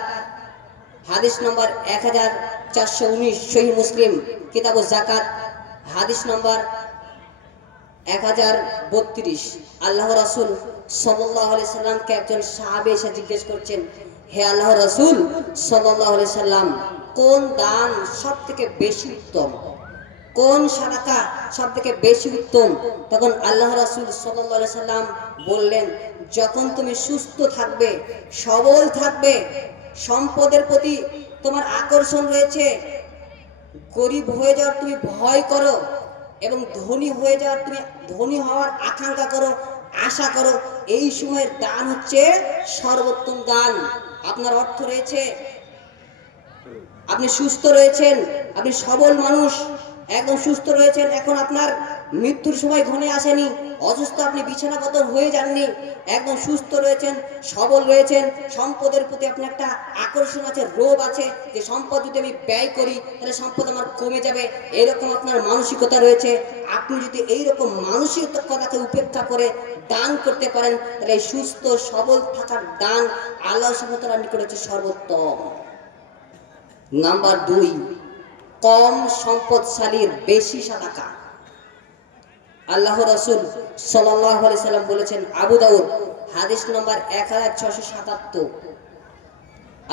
হাদিস নম্বর 1419, সহিহ মুসলিম কিতাবুজ যাকাত হাদিস নম্বর 1032। আল্লাহ রাসূল সাল্লাল্লাহু আলাইহি সাল্লামকে একজন সাহাবী এসে জিজ্ঞেস করছেন, হে আল্লাহ রাসূল সাল্লাল্লাহু আলাইহি সাল্লাম, কোন দান সবথেকে বেশি উত্তম, কোন সাদাকা সবথেকে বেশি উত্তম? তখন আল্লাহ রাসূল সাল্লাল্লাহু আলাইহি সাল্লাম বললেন, যখন তুমি সুস্থ থাকবে, সবল থাকবে, সম্পদের প্রতি তোমার আকর্ষণ রয়েছে, গরিব হয়ে যাওয়ার তুমি ভয় করো এবং ধনী হয়ে যাওয়ার তুমি ধনী হওয়ার আকাঙ্ক্ষা করো, আশা করো, এই সময়ের দান হচ্ছে সর্বোত্তম দান। আপনার অর্থ রয়েছে, আপনি সুস্থ রয়েছেন, আপনি সবল মানুষ, একদম সুস্থ রয়েছেন, এখন আপনার মৃত্যুর সময় ঘনিয়ে আসেনি, অসুস্থ আপনি বিছানাগত হয়ে যাননি, একদম সুস্থ রয়েছেন, সবল রয়েছেন, সম্পদের প্রতি আপনার একটা আকর্ষণ আছে, লোভ আছে যে সম্পদ যদি আমি ব্যয় করি তাহলে সম্পদ আমার কমে যাবে, এরকম আপনার মানসিকতা রয়েছে। আপনি যদি এইরকম মানসিকতাকে উপেক্ষা করে দান করতে পারেন তাহলে এই সুস্থ সবল থাকার দান আল্লাহ সুবহানাহু ওয়া তাআলার নিকট হচ্ছে সর্বোত্তম। নাম্বার 2, কম সম্পদশালীর বেশি সাদাকা। আল্লাহ রাসূল সাল্লাল্লাহু আলাইহি সাল্লাম বলেছেন, আবু দাউদ হাদিস নম্বর 1677,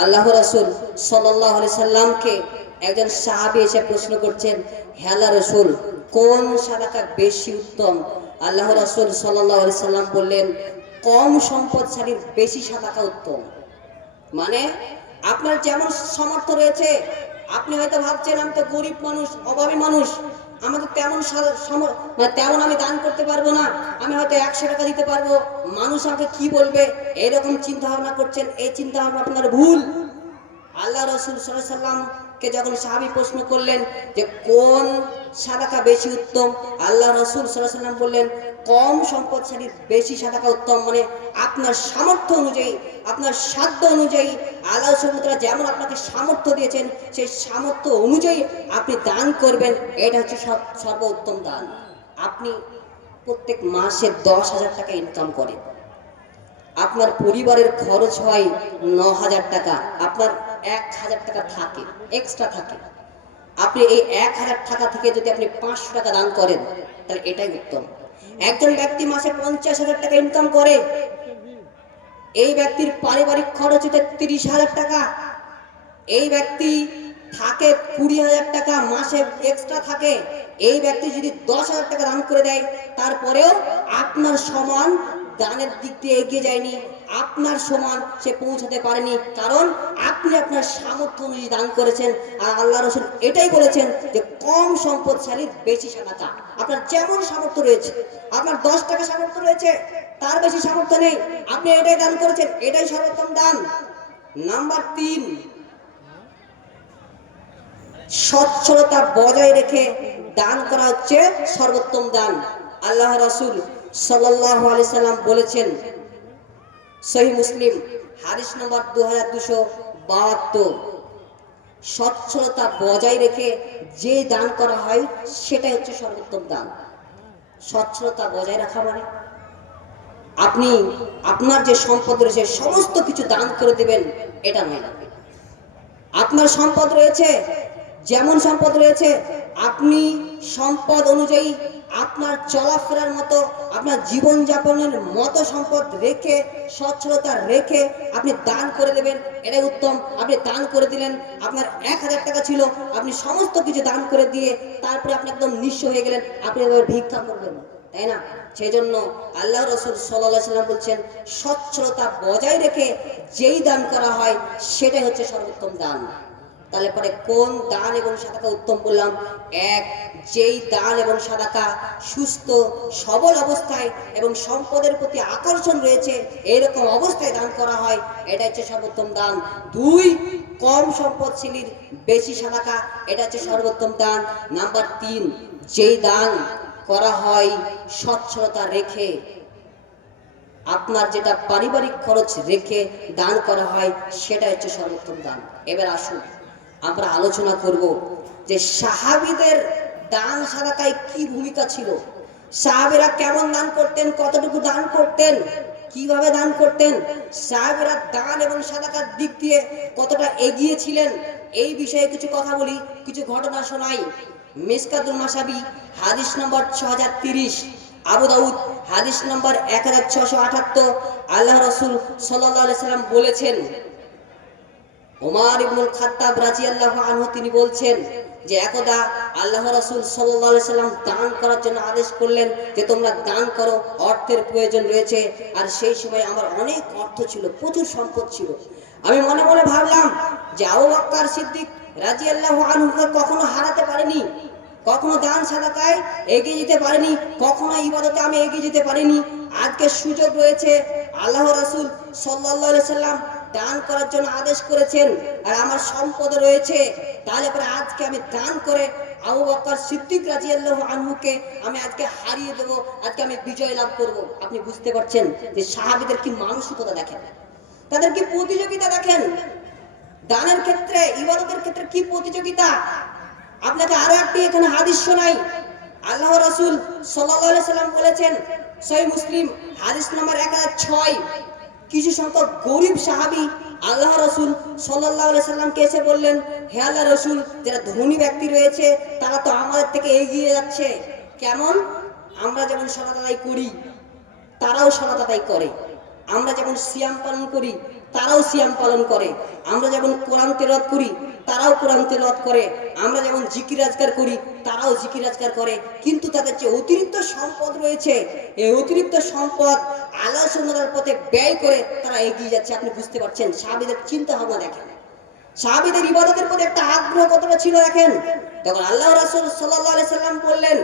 আল্লাহ রাসূল সাল্লাল্লাহু আলাইহি সাল্লামকে একজন সাহাবী এসে প্রশ্ন করছেন, হে আল্লাহ রাসূল, কোন সাদাকা বেশি উত্তম? আল্লাহ রাসূল সাল্লাল্লাহু আলাইহি সাল্লাম বললেন, কম সম্পদশালীর বেশি সাদাকা উত্তম। মানে আপনার যেমন সামর্থ্য রয়েছে, আপনি হয়তো ভাবছেন আমি তো গরিব মানুষ, অভাবী মানুষ, আমাকে তেমন আমি দান করতে পারবো না, আমি হয়তো 100 টাকা দিতে পারবো, মানুষ আমাকে কি বলবে, এরকম চিন্তা ভাবনা করছেন। এই চিন্তা ভাবনা আপনার ভুল। আল্লাহ রাসূল সাল্লাল্লাহু আলাইহি সাল্লামকে যখন সাহাবী প্রশ্ন করলেন যে কোন সাদাকা বেশি উত্তম, আল্লাহ রাসূল সাল্লাল্লাহু আলাইহি সাল্লাম বললেন, কম সম্পদশালীর বেশি সাদাকা উত্তম। মানে আপনার সামর্থ্য অনুযায়ী, আপনার সাধ্য অনুযায়ী আল্লাহ সুবহানাহু ওয়া তাআলা যেমন আপনাকে সামর্থ্য দিয়েছেন সেই সামর্থ্য অনুযায়ী আপনি দান করবেন, এটা হচ্ছে সর্বোত্তম দান। আপনি প্রত্যেক মাসে 10,000 টাকা ইনকাম করেন, আপনার পরিবারের খরচ হয় 9,000 টাকা, আপনার 1,000 টাকা থাকে, এক্সট্রা থাকে, আপনি এই 1,000 টাকা থেকে যদি আপনি 500 টাকা দান করেন তাহলে এটাই উত্তম। একজন ব্যক্তি মাসে 50,000 টাকা ইনকাম করে, এই ব্যক্তির পারিবারিক খরচ হচ্ছে 30,000 টাকা, এই ব্যক্তি থাকে 20,000 টাকা, মাসে এক্সট্রা থাকে, এই ব্যক্তি যদি 10,000 টাকা দান করে দেয় তারপরেও আপনার সমান দানের দিক দিয়ে এগিয়ে যায়নি, আপনার সমান সে পৌঁছাতে পারেনি, কারণ আপনি আপনার সামর্থ্য অনুযায়ী দান করেছেন। আর আল্লাহ রাসূল এটাই বলেছেন যে কম সম্পদশালীর বেশি সাদাকা। আপনার যেমন সামর্থ্য রয়েছে, আপনার 10 টাকা সামর্থ্য রয়েছে, তার বেশি সামর্থ্য নেই, আপনি এটাই দান করেছেন, এটাই সর্বোত্তম দান। নাম্বার 3, সচ্ছলতা বজায় রেখে দান করা হচ্ছে সর্বোত্তম দান। আল্লাহ রাসূল সাল্লাল্লাহু আলাইহি সাল্লাম বলেছেন, সহিহ মুসলিম হাদিস নম্বর 2272, সচ্ছলতা বজায় রেখে যে দান করা হয় সেটাই হচ্ছে সর্বোত্তম দান। সচ্ছলতা বজায় রাখা মানে আপনি আপনার যে সম্পদ রয়েছে সমস্ত কিছু দান করে দেবেন এটা নয়। আপনার সম্পদ রয়েছে, যেমন সম্পদ রয়েছে আপনি সম্পদ অনুযায়ী আপনার চলাফেরার মতো, আপনার জীবনযাপনের মতো সম্পদ রেখে, সচ্ছলতা রেখে আপনি দান করে দেবেন, এটাই উত্তম। আপনি দান করে দিলেন, আপনার 1,000 টাকা ছিল, আপনি সমস্ত কিছু দান করে দিয়ে তারপরে আপনি একদম নিঃস্ব হয়ে গেলেন, আপনি এবার ভিক্ষা করবেন, তাই না? সেই জন্য আল্লাহ রাসূল সাল্লাল্লাহু আলাইহি সাল্লাম বলছেন, সচ্ছলতা বজায় রেখে যেই দান করা হয় সেটাই হচ্ছে সর্বোত্তম দান। তাহলে পরে কোন দান এবং সাদাকা উত্তম বললাম? এক, যেই দান এবং সাদাকা সুস্থ সবল অবস্থায় এবং সম্পদের প্রতি আকর্ষণ রয়েছে এইরকম অবস্থায় দান করা হয়, এটা হচ্ছে সর্বোত্তম দান। 2, কম সম্পদশালীর বেশি সাদাকা, এটা হচ্ছে সর্বোত্তম দান। নাম্বার 3, যেই দান করা হয় সচ্ছলতা রেখে, আপনার যেটা পারিবারিক খরচ রেখে দান করা হয় সেটা হচ্ছে সর্বোত্তম দান। এবার আসুন আমরা আলোচনা করব যে সাহাবীদের দান সাদাকায় কি ভূমিকা ছিল, সাহাবীরা কেমন দান করতেন, কতটুকু দান করতেন, কিভাবে দান করতেন, সাহাবীরা দান এবং সাদাকার দিক দিয়ে কতটা এগিয়ে ছিলেন, এই বিষয়ে কিছু কথা বলি, কিছু ঘটনা শোনাই। মিশকাতুল মাসাবি হাদিস নম্বর 6030, আবু দাউদ হাদিস নম্বর 1678, আল্লাহ রাসূল সাল্লাল্লাহু আলাইহি সাল্লাম বলেছেন, ওমর ইবনুল খাত্তাব রাদিয়াল্লাহু আনহু তিনি বলছেন যে একদা আল্লাহ রাসূল সাল্লাল্লাহু আলাইহি সাল্লাম দান করার জন্য আদেশ করলেন যে তোমরা দান করো, অর্থের প্রয়োজন রয়েছে। আর সেই সময় আমার অনেক অর্থ ছিল, প্রচুর সম্পদ ছিল। আমি মনে মনে ভাবলাম যে আবু বকর সিদ্দিক রাদিয়াল্লাহু আনহুকে কখনো হারাতে পারিনি, কখনো দান সাদাকায় এগিয়ে যেতে পারিনি, কখনো ইবাদতে আমি এগিয়ে যেতে পারিনি। আজকে সুযোগ রয়েছে, আল্লাহ রাসূল সাল্লাল্লাহু আলাইহি সাল্লাম দান করার জন্য আদেশ করেছেন আর আমার সম্পদ রয়েছে, তাহলে পরে আজকে আমি দান করে আবু বকর সিদ্দিক রাদিয়াল্লাহু আনহুকে আমি আজকে হারিয়ে দেব, আজকে আমি বিজয় লাভ করব। আপনি বুঝতে পারছেন যে সাহাবীদের কি মানসিকতা দেখেন, তাদের কি প্রতিযোগিতা দেখেন, দানের ক্ষেত্রে ইবাদতের ক্ষেত্রে কি প্রতিযোগিতা। আপনাকে আরো একটি এখানে হাদিস শোনাই। আল্লাহ রাসূল সাল্লাল্লাহু আলাইহি সাল্লাম বলেছেন, সহিহ মুসলিম হাদিস নাম্বার 1006, কিছু সংখ্যক গরিব সাহাবী আল্লাহ রাসূল সাল্লাল্লাহু আলাইহি সাল্লামকে এসে বললেন, হে আল্লাহ রাসূল, যারা ধনী ব্যক্তি রয়েছে তারা তো আমাদের থেকে এগিয়ে যাচ্ছে। কেমন? আমরা যেমন সালাত আদায় করি তারাও সালাত আদায় করে, আমরা যেমন সিয়াম পালন করি তারাও সিয়াম পালন করে, আমরা যেমন কোরআন তেলাওয়াত করি তারাও কোরআন তেলাওয়াত করে, আমরা যেমন জিকির আজকার করি তারাও জিকির আজকার করে, কিন্তু তাদের যে অতিরিক্ত সম্পদ রয়েছে এই অতিরিক্ত সম্পদ আল্লাহ সুন্নাহর পথে ব্যয় করে তারা এগিয়ে যাচ্ছে। আপনি বুঝতে পারছেন সাহাবীদের চিন্তা ভাবনা দেখেন, সাহাবীদের ইবাদতের প্রতি একটা আগ্রহ কতটা ছিল দেখেন। তখন আল্লাহ রাসূল সাল্লাল্লাহু আলাইহি সাল্লাম বললেন,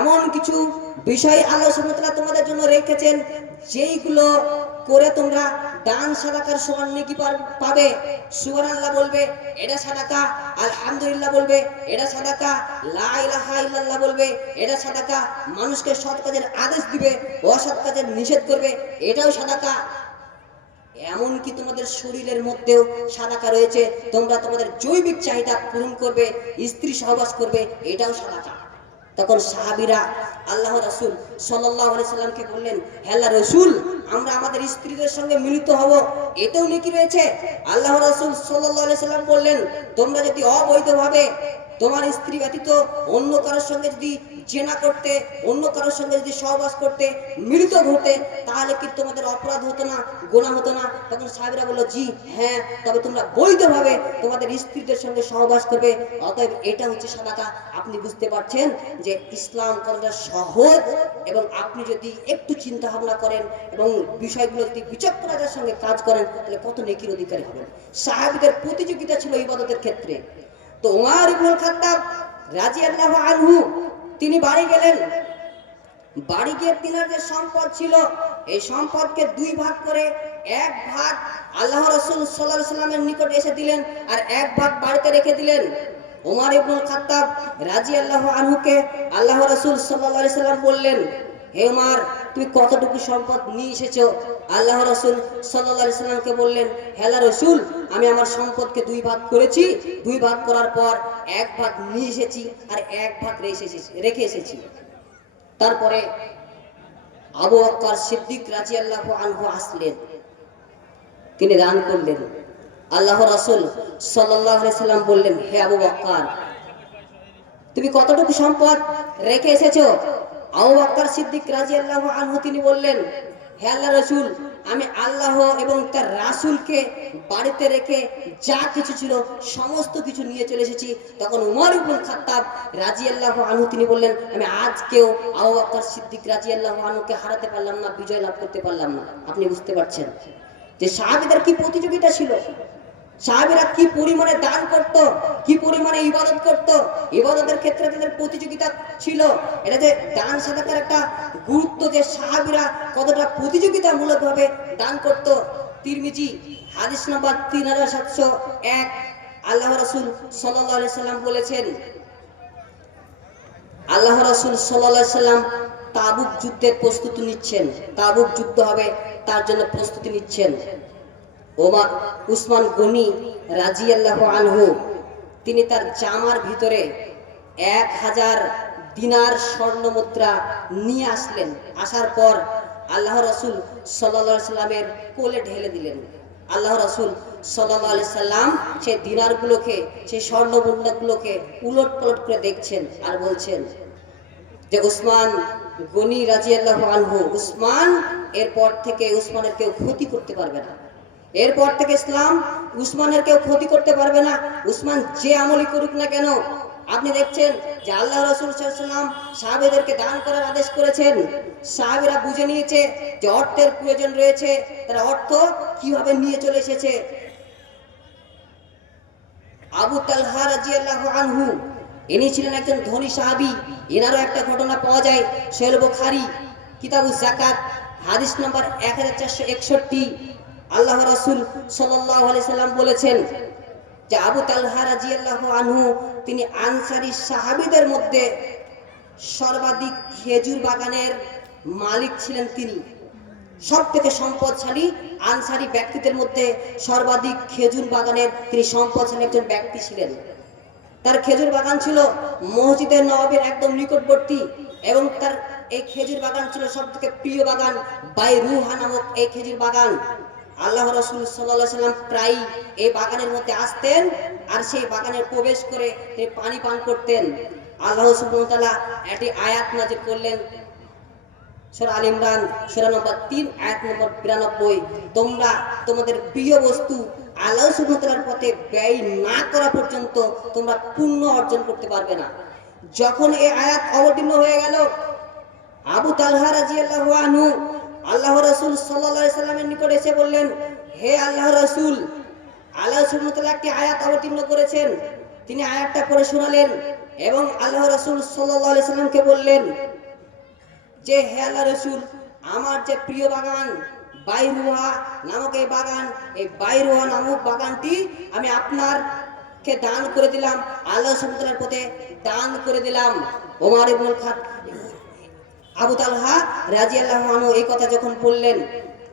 এমন কিছু বিষয় আল্লাহ সুবহানাহু ওয়া তাআলা তোমাদের জন্য রেখেছেন যেইগুলো করে তোমরা দান সাদাকার সমান নেকি পাবে। সুবহানাল্লাহ বলবে এটা সাদাকা, আলহামদুলিল্লাহ বলবে এটা সাদাকা, লা ইলাহা ইল্লাল্লাহ বলবে এটা সাদাকা, মানুষকে সৎ কাজের আদেশ দিবে, অসৎ কাজের নিষেধ করবে এটাও সাদাকা। এমনকি তোমাদের শরীরের মধ্যেও সাদাকা রয়েছে, তোমরা তোমাদের জৈবিক চাহিদা পূরণ করবে, স্ত্রী সহবাস করবে, এটাও সাদাকা। তখন সাহাবীরা আল্লাহ রাসূল সাল্লাল্লাহু আলাইহি সাল্লামকে বললেন, হে আল্লাহ রাসূল, আমরা আমাদের স্ত্রীদের সঙ্গে মিলিত হব, এতেও নেকি রয়েছে। আল্লাহ রাসূল সাল্লাল্লাহু আলাইহি সাল্লাম বললেন, তোমরা যদি অবৈধভাবে তোমার স্ত্রী ব্যতীত অন্য কারোর সঙ্গে যদি জেনা করতে, অন্য কারোর সঙ্গে যদি সহবাস করতে, মিলিত হতে, তাহলে কি তোমাদের অপরাধ হতো না, গুনাহ হতো না? তখন সাহাবীরা বলল, জি হ্যাঁ, তবে তোমরা বৈধভাবে তোমাদের স্ত্রীদের সঙ্গে সহবাস করবে, অতএব এটা হচ্ছে সাদাকা। আপনি বুঝতে পারছেন যে ইসলাম কতটা সহজ, এবং আপনি যদি একটু চিন্তা ভাবনা করেন এবং বিষয়গুলো যদি বিচক্ষণতার সঙ্গে কাজ করেন তাহলে কত নেকির অধিকারী হবেন। সাহাবীদের প্রতিযোগিতা ছিল ইবাদতের ক্ষেত্রে। তো উমর ইবনুল খাত্তাব রাদিয়াল্লাহু আনহু তিনি বাড়ি গেলেন, বাড়ি গিয়ে তিনার যে সম্পদ ছিল এই সম্পদকে দুই ভাগ করে এক ভাগ আল্লাহ রাসূল সাল্লাল্লাহু আলাইহি সাল্লামের নিকট এসে দিলেন আর এক ভাগ বাড়িতে রেখে দিলেন। উমর ইবনুল খাত্তাব রাদিয়াল্লাহু আনহুকে আল্লাহ রাসূল সাল্লাল্লাহু আলাইহি সাল্লাম বললেন, হে উমর, তুমি কতটুকু সম্পদ নিয়ে এসেছো? আল্লাহ রাসূল সাল্লাল্লাহু আলাইহি সাল্লামকে বললেন, হে আল্লাহ রাসূল, আমি আমার সম্পদকে দুই ভাগ করেছি, দুই ভাগ করার পর এক ভাগ নিয়ে এসেছি আর এক ভাগ রেখে এসেছি। তারপরে আবু বকর সিদ্দিক রাদিয়াল্লাহু আনহু আসলেন, তিনি দান করলেন। আল্লাহ রাসূল সাল্লাল্লাহু আলাইহি সাল্লাম বললেন, হে আবু বকর, তুমি কতটুকু সম্পদ রেখে এসেছো? আবু বকর সিদ্দিক রাদিয়াল্লাহু আনহু তিনি বললেন, হে আল্লাহ রাসূল, আমি আল্লাহ এবং তার রাসূলকে বাড়িতে রেখে যা কিছু ছিল সমস্ত কিছু নিয়ে চলে এসেছি। তখন উমর ইবনুল খাত্তাব রাদিয়াল্লাহু আনহু তিনি বললেন, আমি আজকেও আবু বকর সিদ্দিক রাদিয়াল্লাহু আনহুকে হারাতে পারলাম না, বিজয় লাভ করতে পারলাম না। আপনি বুঝতে পারছেন যে সাহাবীদের কি প্রতিযোগিতা ছিল, সাহাবীরা কি পরিমাণে দান করত, কি পরিমাণে ইবাদত করত, ইবাদতের ক্ষেত্রে তাদের প্রতিযোগিতা ছিল। এটা যে দান সাদাকার একটা গুরুত্ব, যে সাহাবীরা কতটা প্রতিযোগিতামূলকভাবে দান করত। তিরমিজি হাদিস নাম্বার 3701, আল্লাহ রাসূল সাল্লাল্লাহু আলাইহি সাল্লাম বলেছেন, আল্লাহ রাসূল সাল্লাল্লাহু আলাইহি সাল্লাম তাবুক যুদ্ধের প্রস্তুতি নিচ্ছেন, তাবুক যুদ্ধ হবে তার জন্য প্রস্তুতি নিচ্ছেন। উসমান গনি রাদিয়াল্লাহু আনহু তিনি তার জামার ভিতরে 1000 দিনার স্বর্ণ মুদ্রা নিয়ে আসলেন। আসার পর আল্লাহ রাসূল সাল্লাল্লাহু আলাইহি সাল্লামের কোলে ঢেলে দিলেন। আল্লাহ রাসূল সাল্লাল্লাহু আলাইহি সাল্লাম সেই দিনারগুলোকে, সেই স্বর্ণ মুদ্রাগুলোকে উলট পালট করে দেখছেন আর বলছেন যে উসমান গনি রাদিয়াল্লাহু আনহু, উসমান, এরপর থেকে উসমানের কেউ ক্ষতি করতে পারবে না, এরপর থেকে ইসলাম উসমানের কেউ ক্ষতি করতে পারবে না। উসমান যে আমলই করুক না কেন, আপনি দেখছেন যে আল্লাহ রাসূল সাল্লাল্লাহু আলাইহি ওয়াসাল্লাম সাহাবীদেরকে দান করার আদেশ করেছেন। সাহাবীরা বুঝে নিয়েছে যে অর্থের প্রয়োজন রয়েছে, তারা অর্থ কিভাবে নিয়ে চলে এসেছে। আবু তালহা রাদিয়াল্লাহু আনহু ইনি ছিলেন একজন ধনী সাহাবী। এনারও একটা ঘটনা পাওয়া যায় সহিহ বুখারী কিতাবুজ যাকাত হাদিস নাম্বার 1461। আল্লাহ রাসূল সাল্লাল্লাহু আলাইহি সাল্লাম বলেছেন, যে আবু তালহা রাদিয়াল্লাহু আনহু তিনি আনসারী সাহাবীদের মধ্যে সর্বাধিক খেজুর বাগানের মালিক ছিলেন। তিনি সবথেকে সম্পদশালী আনসারী ব্যক্তিদের মধ্যে সর্বাধিক খেজুর বাগানের তিনি সম্পদশালী একজন ব্যক্তি ছিলেন। তার খেজুর বাগান ছিল মসজিদের নববীর একদম নিকটবর্তী, এবং তার এই খেজুর বাগান ছিল সবথেকে প্রিয় বাগান বাইরুহা নামক এই খেজুর বাগান। আল্লাহ রাসূল সাল্লাল্লাহু আলাইহি সাল্লাম প্রায় এই বাগানের মধ্যে আসতেন আর সেই বাগানে প্রবেশ করে তিনি পানি পান করতেন। আল্লাহ সুবহানাহু ওয়া তাআলা একটি আয়াত নাযিল করলেন, সূরা আল ইমরান সূরা নম্বর 3 আয়াত নম্বর 92, তোমরা তোমাদের প্রিয় বস্তু আল্লাহ সুবহানাহু ওয়া তাআলার পথে ব্যয় না করা পর্যন্ত তোমরা পুণ্য অর্জন করতে পারবে না। যখন এই আয়াত অবতীর্ণ হয়ে গেল, আবু তালহা রাদিয়াল্লাহু আনহু আল্লাহ রাসূল সাল্লাল্লাহু আলাইহি সাল্লামের নিকট এসে বললেন, হে আল্লাহ রাসূল, আল্লাহ সুবহানাহু ওয়া তাআলা একটি আয়াত অবতীর্ণ করেছেন। তিনি আয়াতটা পড়ে শোনালেন এবং আল্লাহ রাসূল সাল্লাল্লাহু আলাইহি সাল্লামকে বললেন যে, হে আল্লাহ রাসূল, আমার যে প্রিয় বাগান বাইরুহা নামক এই বাগান, এই বাইরুহা নামক বাগানটি আমি আপনারকে দান করে দিলাম, আল্লাহ সুবহানাহু ওয়া তাআলার পথে দান করে দিলাম। ওমর ইবনুল খাত্তাব আবু তালহা রাদিয়াল্লাহু আনহু এই কথা যখন বললেন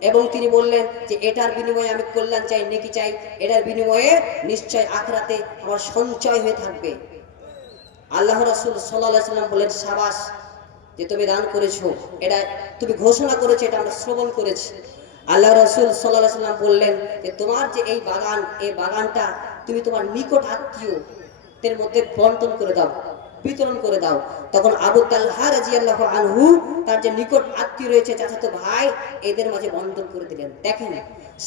এবং তিনি বললেন যে এটার বিনিময়ে আমি কল্যাণ চাই, নেকি চাই, এটার বিনিময়ে নিশ্চয় আখিরাতে আমার সঞ্চয় হয়ে থাকবে। আল্লাহ রাসূল সাল্লাল্লাহু আলাইহি সাল্লাম বলেন, শাবাশ যে তুমি দান করেছো, এটা তুমি ঘোষণা করেছো, এটা আমরা শ্রবণ করেছি। আল্লাহ রাসূল সাল্লাল্লাহু আলাইহি সাল্লাম বললেন যে তোমার যে এই বাগান, এই বাগানটা তুমি তোমার নিকট আত্মীয়দের মধ্যে বন্টন করে দাও, বিতরণ করে দাও। তখন আবু তালহা রাদিয়াল্লাহু আনহু তার যে নিকট আত্মীয় রয়েছে, চাচাতো ভাই, এদের মাঝে বন্টন করে দিলেন। দেখেন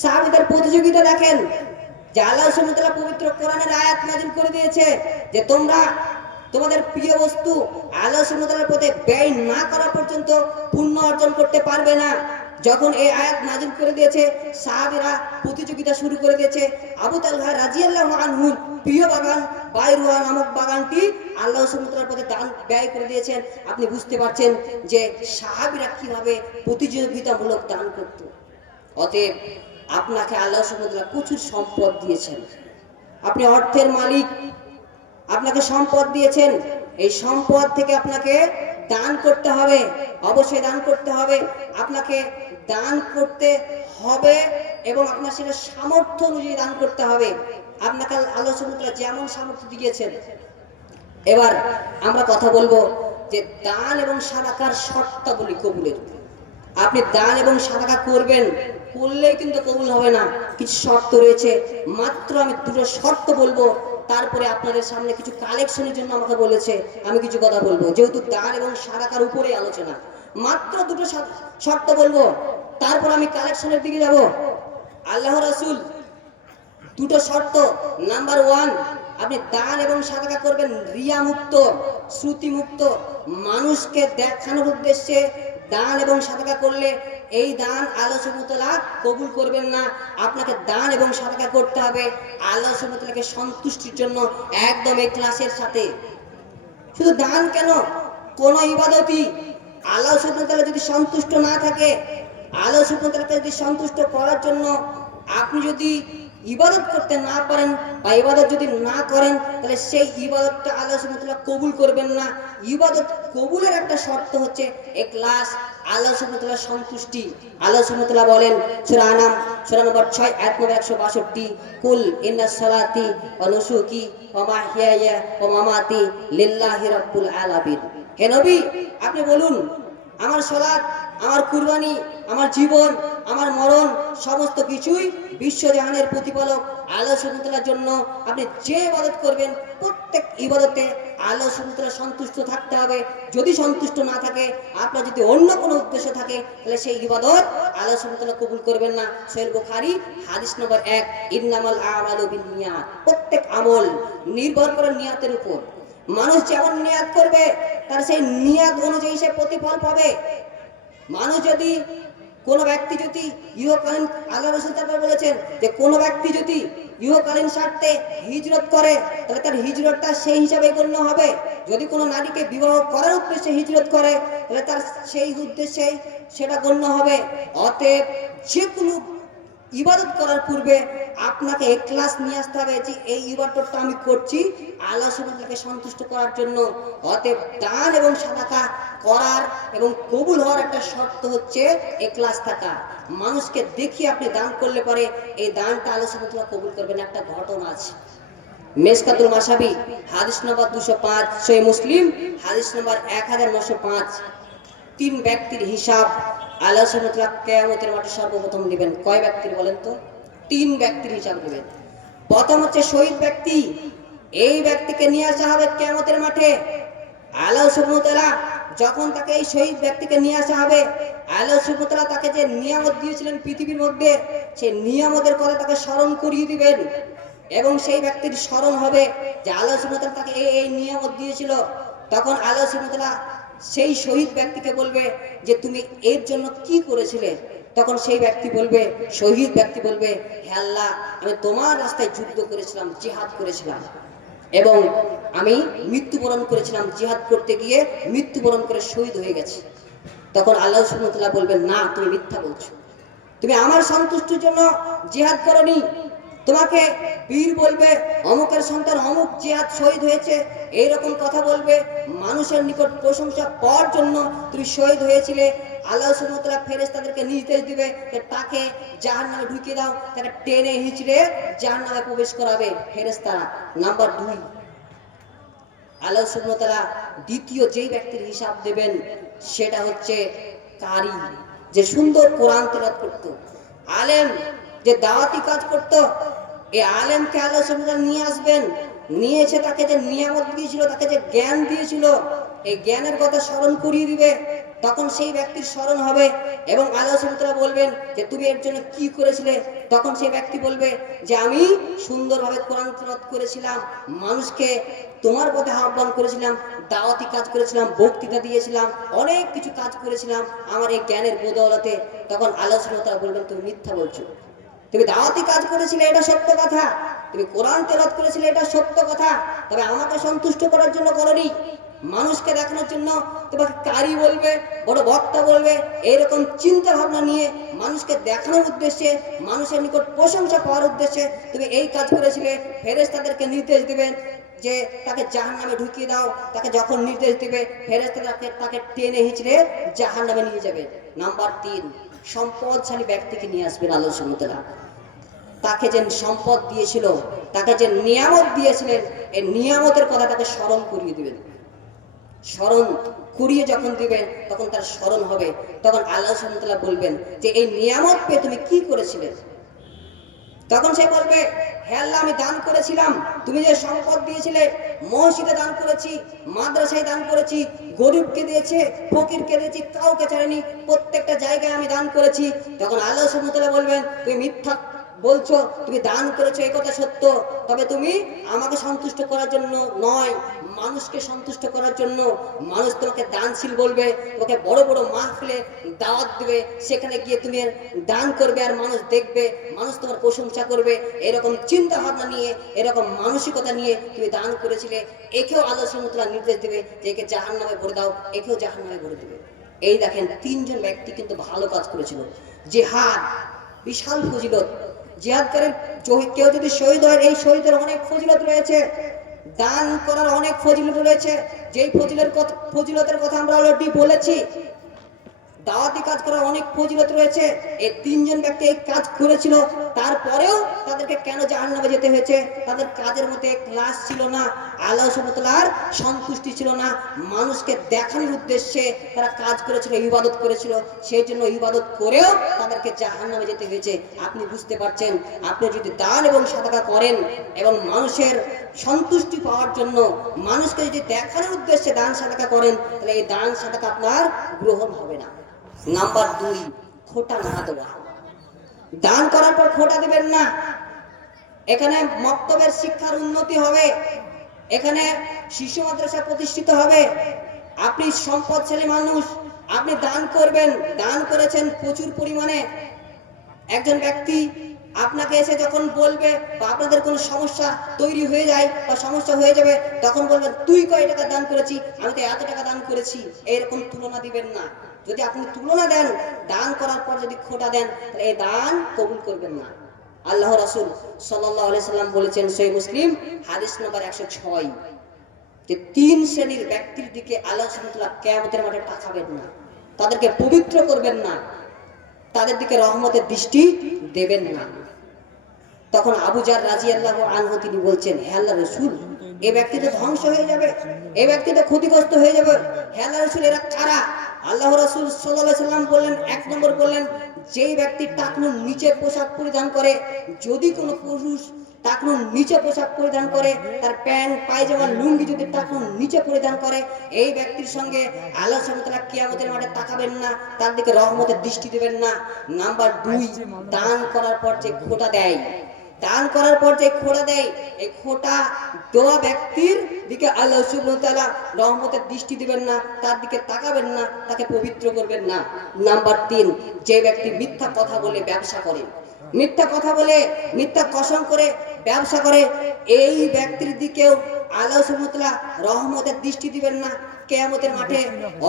সাহাবীদের প্রতিযোগিতা, দেখেন যে আল্লাহ সুবহানাহু ওয়া তাআলা পবিত্র কোরআনের আয়াত নাযিল করে দিয়েছে যে তোমরা তোমাদের প্রিয় বস্তু আল্লাহ সুবহানাহু ওয়া তাআলার পথে ব্যয় না করা পর্যন্ত পুণ্য অর্জন করতে পারবে না। যখন এই আয়াত নাযিল করে দিয়েছে, সাহাবীরা প্রতিযোগিতা শুরু করে দিয়েছে। আবু তালহা রাদিয়াল্লাহু আনহু প্রিয় বাগান বাইরুহা নামক বাগানটি আল্লাহ সুবহানাহু ওয়া তাআলার পথে দান ব্যয় করে দিয়েছেন। আপনি বুঝতে পারছেন যে সাহাবীরা কিভাবে প্রতিযোগিতামূলক দান করত। অতএব আপনাকে আল্লাহ সুবহানাহু ওয়া তাআলা প্রচুর সম্পদ দিয়েছেন, আপনি অর্থের মালিক, আপনাকে সম্পদ দিয়েছেন। এই সম্পদ থেকে আপনাকে দান করতে হবে, অবশ্যই দান করতে হবে। আপনাকে দান করতে হবে এবং আপনার সেটা সামর্থ্য অনুযায়ী দান করতে হবে। আপনাকে আল্লাহ সুবহানাহু ওয়া তাআলা যেমন সামর্থ্য দিয়েছেন। এবার আমরা কথা বলবো যে দান এবং সাদাকার শর্তাবলী কবুলের। আপনি দান এবং সাদাকা করবেন, করলেই কিন্তু কবুল হবে না, কিছু শর্ত রয়েছে। মাত্র আমি দুটো শর্ত বলবো, তারপরে আপনাদের সামনে কিছু কালেকশনের জন্য আমাকে বলেছে আমি কিছু কথা বলবো, যেহেতু দান এবং সাদাকার উপরে আলোচনা। মাত্র দুটো শর্ত বলবো, তারপর আমি কালেকশনের দিকে যাব। আল্লাহ রাসূল দুটো শর্ত। নাম্বার 1, আপনি দান এবং সাদাকা করবেন রিয়া মুক্ত, শ্রুতি মুক্ত। মানুষকে দেখানোর উদ্দেশ্যে দান এবং সাদাকা করলে এই দান আল্লাহ সুবহানাহু ওয়া তাআলা কবুল করবেন না। আপনাকে দান এবং সাদাকা করতে হবে আল্লাহ সুবহানাহু ওয়া তাআলাকে সন্তুষ্টির জন্য, একদম ইখলাসের সাথে। শুধু দান কেন, কোন ইবাদতই আল্লাহ সুবহানাহু ওয়া তাআলা যদি সন্তুষ্ট না থাকে, আল্লাহ সুবহানাহু ওয়া তাআলাকে যদি সন্তুষ্ট করার জন্য আপনি যদি ইবাদত করতে না পারেন বা ইবাদত যদি না করেন, তাহলে সেই ইবাদতটা আল্লাহ সুবহানাহু ওয়া তাআলা কবুল করবেন না। ইবাদত কবুলের একটা শর্ত হচ্ছে ইখলাস, আল্লাহ সুবহানাহু ওয়া তাআলার সন্তুষ্টি। আল্লাহ সুবহানাহু ওয়া তাআলা বলেন সূরা আনাম সূরা নম্বর 6 আয়াত নম্বর 162, কুল ইন্না সালাতি ওয়া নুসুকি ওয়া মাহইয়ায়া ওয়া মামাতি লিল্লাহি রাব্বুল আলামিন। হে নবী, আপনি বলুন, আমার সালাত, আমার কুরবানি, আমার জীবন, আমার মরণ সমস্ত কিছুই বিশ্বজাহানের প্রতিপালক আল্লাহ সুবহানাহু ওয়া তাআলার জন্য। আপনি যে ইবাদত করবেন প্রত্যেক ইবাদতে আল্লাহ সুবহানাহু ওয়া তাআলা সন্তুষ্ট থাকতে হবে। যদি সন্তুষ্ট না থাকে, আপনার যদি অন্য কোনো উদ্দেশ্য থাকে, তাহলে সেই ইবাদত আল্লাহ সুবহানাহু ওয়া তাআলা কবুল করবেন না। সহিহ বুখারী হাদিস নম্বর 1, ইন্নামাল আ'মালু বিন্নিয়াত। প্রত্যেক আমল নির্ভর করে নিয়াতের উপর। মানুষ যেমন নিয়াত করবে তার সেই নিয়াত অনুযায়ী সে প্রতিফল পাবে। মানুষ যদি, কোন ব্যক্তি যদি ইহকালীন, আল্লাহ রাসূল তারপর বলেছেন যে কোন ব্যক্তি যদি ইহকালীন স্বার্থে হিজরত করে, তাহলে তার হিজরতটা সেই হিসাবে গণ্য হবে। যদি কোনো নারীকে বিবাহ করার উদ্দেশ্যে হিজরত করে, তাহলে তার সেই উদ্দেশ্যেই সেটা গণ্য হবে। অতএব যে কোনো ইবাদত করার পূর্বে আপনাকে ইখলাস নিয়ে আসতে হবে যে এই ইবাদতটা আমি করছি আল্লাহ সুবহানাহু ওয়া তাআলাকে সন্তুষ্ট করার জন্য। অতএব দান এবং সাদাকা করার এবং কবুল হওয়ার একটা শর্ত হচ্ছে ইখলাস থাকা। মানুষকে দেখিয়ে আপনি দান করলে পরে এই দানটা আল্লাহ সুবহানাহু ওয়া তাআলা কবুল করবেন। একটা ঘটনা আছে, মেশকাতুল মাসাবি হাদিস নম্বর 205, সহিহ মুসলিম হাদিস নম্বর 1905। তিন ব্যক্তির হিসাব আল্লাহ সুবহানাহু ওয়া তাআলা কিয়ামতের মাঠে সর্বপ্রথম দিবেন। কয় ব্যক্তির বলেন তো? তিন ব্যক্তির হিসাব দিবেন। প্রথম হচ্ছে শহীদ ব্যক্তি। এই ব্যক্তিকে নিয়ে আসা হবে কিয়ামতের মাঠে। আল্লাহ সুবহানাহু ওয়া তাআলা যখন তাকে এই শহীদ ব্যক্তিকে নিয়ে আসা হবে, আল্লাহ সুবহানাহু ওয়া তাআলা তাকে যে নিয়ামত দিয়েছিলেন পৃথিবীর মধ্যে, সেই নিয়ামতের কথা তাকে স্মরণ করিয়ে দিবেন। এবং সেই ব্যক্তির স্মরণ হবে যে আল্লাহ সুবহানাহু ওয়া তাআলা তাকে এই নিয়ামত দিয়েছিল। তখন আল্লাহ সুবহানাহু ওয়া তাআলা সেই শহীদ ব্যক্তিকে বলবে যে তুমি এর জন্য কি করেছিলে? তখন সেই ব্যক্তি বলবে, শহীদ ব্যক্তি বলবে, হে আল্লাহ, আমি তোমার রাস্তায় যুদ্ধ করেছিলাম, জিহাদ করেছিলাম এবং আমি মৃত্যুবরণ করেছিলাম, জিহাদ করতে গিয়ে মৃত্যুবরণ করে শহীদ হয়ে গেছি। তখন আল্লাহ সুবহানাহু ওয়া তাআলা বলবেন, না, তুমি মিথ্যা বলছো, তুমি আমার সন্তুষ্টির জন্য জিহাদ করনি। তোমাকে বীর বলবে, অমুকের সন্তান অমুক জিহাদ শহীদ হয়েছে, এইরকম কথা বলবে। মানুষের নিকট প্রশংসা পাওয়ার জন্য তুমি শহীদ হয়েছিলে। আল্লাহ সুবহানাহু ওয়া তাআলা ফেরেশতাদেরকে নির্দেশ দিবে যে তাকে জাহান্নামে ঢুকিয়ে দাও, তাকে টেনে হিঁচড়ে জাহান্নামে প্রবেশ করাবে ফেরেশতারা। নাম্বার 2, আল্লাহ সুবহানাহু ওয়া তাআলা দ্বিতীয় যেই ব্যক্তির হিসাব দেবেন সেটা হচ্ছে কারি, যে সুন্দর কোরআন তেলাওয়াত করত, আলেম, যে দাওয়াতি কাজ করত। এই আলেমকে আল্লাহ সুবহানাহু ওয়া তাআলা নিয়ে আসবেন, নিয়ে এসে তাকে যে নিয়ামত দিয়েছিল, তাকে যে জ্ঞান দিয়েছিল, এই জ্ঞানের কথা স্মরণ করিয়ে দিবে। তখন সেই ব্যক্তির স্মরণ হবে এবং আল্লাহ সুবহানাহু ওয়া তাআলা বলবেন যে তুমি এর জন্য কি করেছিলে? তখন সেই ব্যক্তি বলবে যে আমি সুন্দরভাবে কোরআন তেলাওয়াত করেছিলাম, মানুষকে তোমার পথে আহ্বান করেছিলাম, দাওয়াতি কাজ করেছিলাম, বক্তৃতা দিয়েছিলাম, অনেক কিছু কাজ করেছিলাম আমার এই জ্ঞানের বদৌলতে। তখন আল্লাহ সুবহানাহু ওয়া তাআলা বলবেন তুমি মিথ্যা বলছো, তুমি দাওয়াতি কাজ করেছিলে এটা সত্য কথা, তুমি কোরআন তেলাওয়াত করেছিলে এটা সত্য কথা, তবে আমাকে সন্তুষ্ট করার জন্য করনি, মানুষকে দেখানোর জন্য তোমাকে কারি বলবে, বড় বক্তা বলবে। এরকম চিন্তা ভাবনা নিয়ে মানুষকে দেখানোর উদ্দেশ্যে, মানুষের নিকট প্রশংসা পাওয়ার উদ্দেশ্যে তুমি এই কাজ করেছিলে। ফেরেশতাদেরকে নির্দেশ দিবেন যে তাকে জাহান্নামে ঢুকিয়ে দাও। তাকে যখন নির্দেশ দিবে ফেরেশতারা তাকে টেনে হিঁচড়ে জাহান্নামে নিয়ে যাবে। নাম্বার 3, সম্পদশালী ব্যক্তিকে নিয়ে আসবেন আল্লাহ সুবহানাহু ওয়া তাআলা। তাকে যে সম্পদ দিয়েছিল, তাকে যে নিয়ামত দিয়েছিলেন, এই নিয়ামতের কথা তাকে স্মরণ করিয়ে দিবেন। স্মরণ করিয়ে যখন দিবেন তখন তার স্মরণ হবে। তখন আল্লাহ সুবহানাহু ওয়া তাআলা বলবেন যে এই নিয়ামত পেয়ে তুমি কি করেছিলে? তখন সে বলবে, হে আল্লাহ, আমি দান করেছিলাম, তুমি যে সম্পদ দিয়েছিলে, মসজিদে দান করেছি, মাদ্রাসায় দান করেছি, গরিবকে দিয়েছে, ফকিরকে দিয়েছি, কাউকে ছাড়েনি, প্রত্যেকটা জায়গায় আমি দান করেছি। তখন আল্লাহ সুবহানাহু ওয়া তাআলা বলবেন তুমি মিথ্যা বলছো, তুমি দান করেছো এই কথা সত্য, তবে তুমি আমাকে সন্তুষ্ট করার জন্য নয়, মানুষকে সন্তুষ্ট করার জন্য। মানুষ তোমাকে দানশীল বলবে, তোমাকে বড় বড় মাহফিলে দাওয়াত দিবে, সেখানে গিয়ে তুমি দান করবে আর মানুষ দেখবে, মানুষ তোমার প্রশংসা করবে। এরকম চিন্তা ভাবনা নিয়ে, এরকম মানসিকতা নিয়ে তুমি দান করেছিলে, একেও আল্লাহ সুবহানাহু ওয়া তাআলা নির্দেশ দেবে যে একে জাহান্নামে ভরে দাও, একেও জাহান্নামে ভরে দেবে। এই দেখেন, 3 জন ব্যক্তি কিন্তু ভালো কাজ করেছিল। জিহাদ বিশাল ফজিলত, জিহাদকারীর কেউ যদি শহীদ হয়, এই শহীদের অনেক ফজিলত রয়েছে। দান করার অনেক ফজিলত রয়েছে, যেই ফজিলতের কথা আমরা অলরেডি বলেছি। দাওয়াতি কাজ করার অনেক ফজিলত রয়েছে। এই 3 জন ব্যক্তি এই কাজ করেছিল, তারপরেও তাদেরকে কেন জাহান্নামে যেতে হয়েছে? তাদের কাজের মধ্যে ইখলাস ছিল না, আল্লাহ সুবহানাহু ওয়া তাআলার সন্তুষ্টি ছিল না, মানুষকে দেখানোর উদ্দেশ্যে তারা কাজ করেছিল, ইবাদত করেছিল, সেই জন্য ইবাদত করেও তাদেরকে জাহান্নামে যেতে হয়েছে। আপনি বুঝতে পারছেন, আপনি যদি দান এবং সাদাকা করেন এবং মানুষের সন্তুষ্টি পাওয়ার জন্য, মানুষকে যদি দেখানোর উদ্দেশ্যে দান সাদাকা করেন, তাহলে এই দান সাদাকা আপনার গ্রহণ হবে না। নাম্বার 2, খোটা না দেওয়া। দান করার পর খোটা দিবেন না। এখানে মক্তবের শিক্ষার উন্নতি হবে, এখানে শিশু মাদ্রাসা প্রতিষ্ঠিত হবে। আপনি সম্পদশালী মানুষ, আপনি দান করবেন, দান করেছেন প্রচুর পরিমাণে। একজন ব্যক্তি আপনাকে এসে যখন বলবে বা আপনাদের কোনো সমস্যা তৈরি হয়ে যায় বা সমস্যা হয়ে যাবে, তখন বলবেন তুই কয় টাকা দান করেছি, আমি তো এত টাকা দান করেছি, এইরকম তুলনা দিবেন না। যদি আপনি তুলনা দেন, দান করার পর যদি খোটা দেন, তাহলে এই দান কবুল করবেন না। আল্লাহ রাসূল সাল্লাল্লাহু আলাইহি সাল্লাম বলেছেন, সহিহ মুসলিম হাদিস নম্বর 106, যে 3 শ্রেণীর ব্যক্তির দিকে আল্লাহ সুবহানাহু ওয়া তাআলা কিয়ামতের মাঠে তাকাবেন না, তাদেরকে পবিত্র করবেন না, তাদের দিকে রহমতের দৃষ্টি দেবেন না। তখন আবু জার রাদিয়াল্লাহু আনহু তিনি বলছেন, হে আল্লাহর রাসূল, এই ব্যক্তি তো ধ্বংস হয়ে যাবে, এই ব্যক্তি তো ক্ষতিগ্রস্ত হয়ে যাবে, হে আল্লাহর রাসূল এরা কারা? আল্লাহ রাসূল সাল্লাল্লাহু আলাইহি সাল্লাম বললেন, এক নম্বর বললেন, যেই ব্যক্তি টাকনুর নিচে পোশাক পরিধান করে, যদি কোনো পুরুষ টাকনুর নিচে পোশাক পরিধান করে, তার প্যান্ট পায়জামা লুঙ্গি যদি টাকনুর নিচে পরিধান করে, এই ব্যক্তির সঙ্গে আল্লাহ সুবহানাহু ওয়া তাআলা কিয়ামতের মাঠে তাকাবেন না, তার দিকে রহমতের দৃষ্টি দেবেন না। নাম্বার 2, দান করার পর যে খোটা দেয়, দান করার পর যে খোটা দেয়, এই খোটা দেওয়া ব্যক্তির দিকে আল্লাহ সুবহানাহু ওয়া তাআলা রহমতের দৃষ্টি দিবেন না, তার দিকে তাকাবেন না, তাকে পবিত্র করবেন না। নাম্বার 3, যে ব্যক্তি মিথ্যা কথা বলে ব্যবসা করে, মিথ্যা কথা বলে মিথ্যা কসম করে ব্যবসা করে, এই ব্যক্তির দিকেও আল্লাহ সুবহানাহু ওয়া তাআলা রহমতের দৃষ্টি দিবেন না কিয়ামতের মাঠে।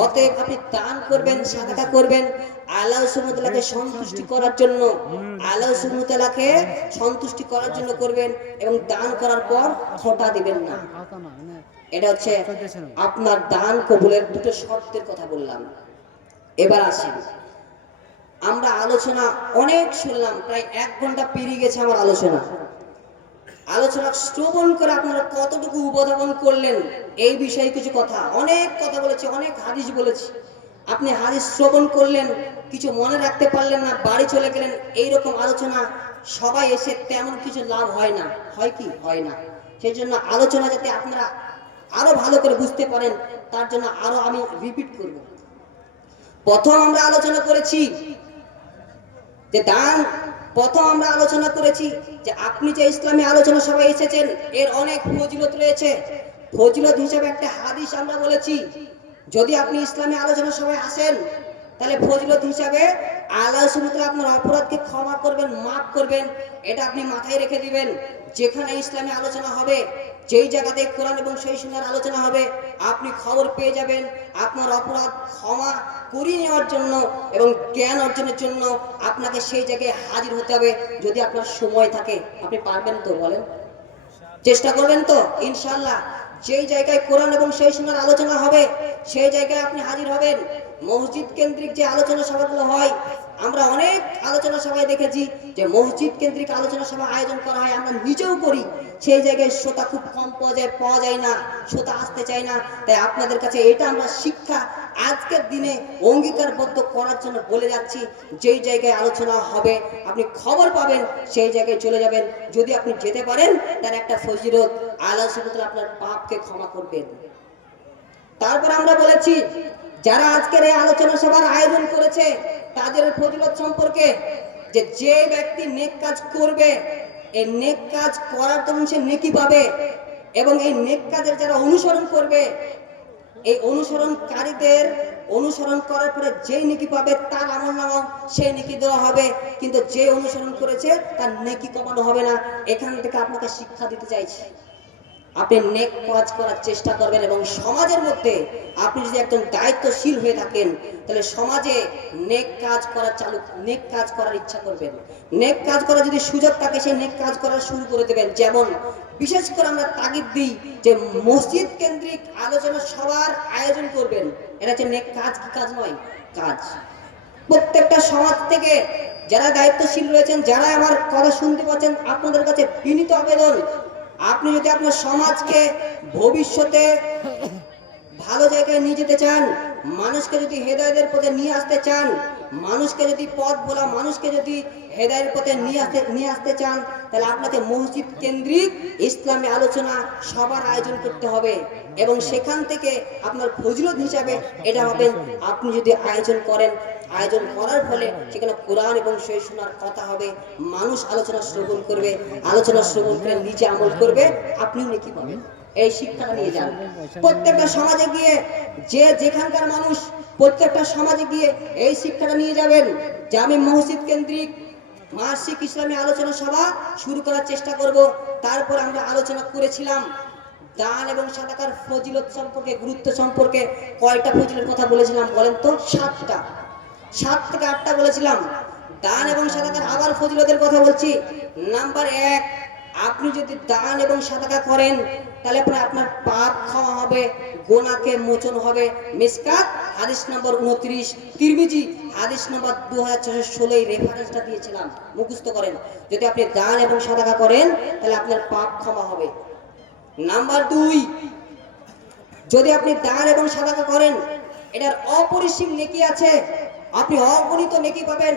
অতএব আপনি দান করবেন, সাদাকা করবেন আল্লাহ সুবহানাহু ওয়া তাআলাকে সন্তুষ্টি করার জন্য, আল্লাহ সুবহানাহু ওয়া তাআলাকে সন্তুষ্টি করার জন্য করবেন, এবং দান করার পর খোটা দিবেন না। এটা হচ্ছে আপনার দান কবুলের দুটো শর্তের কথা বললাম। এবার আসেন, আমরা আলোচনা অনেক শুনলাম, প্রায় 1 ঘন্টা পেরিয়ে গেছে আমার আলোচনা। আলোচনা শ্রবণ করে আপনারা কতটুকু উপধাবন করলেন এই বিষয়ে কিছু কথা, অনেক কথা বলেছি, অনেক হাদিস বলেছি। আপনি হাদিস শ্রবণ করলেন, কিছু মনে রাখতে পারলেন না, বাড়ি চলে গেলেন। এইরকম আলোচনা সবাই এসে তেমন কিছু লাভ হয় না, হয় কি? হয় না। সেই জন্য আলোচনা যাতে আপনারা আরো ভালো করে বুঝতে পারেন, তার জন্য আরো আমি রিপিট করব। প্রথম আমরা আলোচনা করেছি যে দান, প্রথম আমরা আলোচনা করেছি যে আপনি যে ইসলামী আলোচনা সভায় এসেছেন, এর অনেক ফজিলত রয়েছে। ফজিলত হিসেবে একটা হাদিস আমরা বলেছি, যদি আপনি ইসলামী আলোচনা সভায় আসেন, তাহলে ফজিলত হিসাবে আল্লাহ সুবহানাহু ওয়া তাআলা আপনার অপরাধকে ক্ষমা করবেন, মাফ করবেন। এটা আপনি মাথায় রেখে দিবেন। যেখানে ইসলামী আলোচনা হবে, যেই জায়গাতে কোরআন এবং সেই সুন্নাহর আলোচনা হবে, আপনি খবর পেয়ে যাবেন আপনার অপরাধ ক্ষমা করিয়ে নেওয়ার জন্য এবং জ্ঞান অর্জনের জন্য আপনাকে সেই জায়গায় হাজির হতে হবে। যদি আপনার সময় থাকে, আপনি পারবেন তো? বলেন, চেষ্টা করবেন তো? ইনশাআল্লাহ যেই জায়গায় কোরআন এবং সেই সুন্নাহর আলোচনা হবে, সেই জায়গায় আপনি হাজির হবেন। মসজিদ কেন্দ্রিক যে আলোচনা সভাগুলো হয়, আমরা অনেক আলোচনা সভায় দেখেছি যে মসজিদ কেন্দ্রিক আলোচনা সভা আয়োজন করা হয়, আমরা নিজেও করি। সেই জায়গায় শ্রোতা খুব কম পাওয়া যায় না, শ্রোতা আসতে চায় না। তাই আপনাদের কাছে এটা আমরা শিক্ষা আজকের দিনে অঙ্গীকারবদ্ধ করার জন্য বলে যাচ্ছি, যেই জায়গায় আলোচনা হবে আপনি খবর পাবেন, সেই জায়গায় চলে যাবেন। যদি আপনি যেতে পারেন, তার একটা ফজিলত, আল্লাহ সুবহানাহু ওয়া তাআলা আপনার পাপকে ক্ষমা করবেন। তারপর আমরা বলেছি, যারা আজকের এই আলোচনা সভার আয়োজন করেছে, তাদের ফজিলত সম্পর্কে, যে ব্যক্তি নেক কাজ করবে, এই নেক কাজ করার জন্য সে নেকি পাবে, এবং এই নেক কাজের যারা অনুসরণ করবে, এই অনুসরণকারীদের অনুসরণ করার পরে যেই নেকি পাবে, তার আমলনামাও সেই নেকি দেওয়া হবে। কিন্তু যে অনুসরণ করেছে তার নেকি কমানো হবে না। এখান থেকে আপনাকে শিক্ষা দিতে চাইছি, আপনি নেক কাজ করার চেষ্টা করবেন, এবং সমাজের মধ্যে আপনি যদি একজন দায়িত্বশীল হয়ে থাকেন, তাহলে সমাজে নেক কাজ করার ইচ্ছা করবেন। নেক কাজ করার যদি সুযোগ থাকে, সেই নেক কাজ করা শুরু করে দেবেন। যেমন বিশেষ করে আমরা তাগিদ দিই যে মসজিদ কেন্দ্রিক আলোচনা সভার আয়োজন করবেন। এটা হচ্ছে নেক কাজ, কি কাজ নয়? কাজ। প্রত্যেকটা সমাজ থেকে যারা দায়িত্বশীল রয়েছেন, যারা আমার কথা শুনতে পাচ্ছেন, আপনাদের কাছে বিনীত আবেদন, আপনি যদি আপনার সমাজকে ভবিষ্যতে ভালো জায়গায় নিয়ে যেতে চান, মানুষকে যদি হেদায়েতের পথে নিয়ে আসতে চান, মানুষকে যদি পথ বলা, মানুষকে যদি হেদায়েতের পথে নিয়ে আসতে চান, তাহলে আপনাকে মসজিদ কেন্দ্রিক ইসলামী আলোচনা সবার আয়োজন করতে হবে। এবং সেখান থেকে আপনার ফজিলত হিসাবে এটা হবেন, আপনি যদি আয়োজন করেন, আয়োজন করার ফলে সেখানে কোরআন এবং সহিহ সুন্নাহর কথা হবে, মানুষ আলোচনা শ্রবণ করবে, আলোচনা শ্রবণ করে নিজে আমল করবে, আপনিও নেকি পাবেন। এই শিক্ষাটা নিয়ে যান প্রত্যেকটা সমাজে গিয়ে, যে যেখানকার মানুষ প্রত্যেকটা সমাজে গিয়ে এই শিক্ষাটা নিয়ে যাবেন যে আমি মসজিদ কেন্দ্রিক মাসিক ইসলামী আলোচনা সভা শুরু করার চেষ্টা করব। তারপর আমরা আলোচনা করেছিলাম দান এবং সাদাকার ফজিলত সম্পর্কে, গুরুত্ব সম্পর্কে। কয়টা ফজিলতের কথা বলেছিলাম বলেন তো? 7টা, 7 থেকে 8টা বলেছিলাম। দান এবং সাদাকার আবার ফজিলতের কথা বলছি। নাম্বার 1, আপনি যদি দান এবং সাদাকা করেন তাহলে আপনার পাপ ক্ষমা হবে, গুনাহকে মোচন হবে। মিসকাত হাদিস নম্বর 29, তিরমিজি হাদিস নম্বর 2616, এই রেফারেন্সটা দিয়েছিলাম, মুখস্থ করেন। যদি আপনি দান এবং সাদাকা করেন তাহলে আপনার পাপ ক্ষমা হবে। নাম্বার 2, যদি আপনি দান এবং সাদাকা করেন এটার অপরিসীম নেকি আছে, আপনি অগণিত নেকি পাবেন।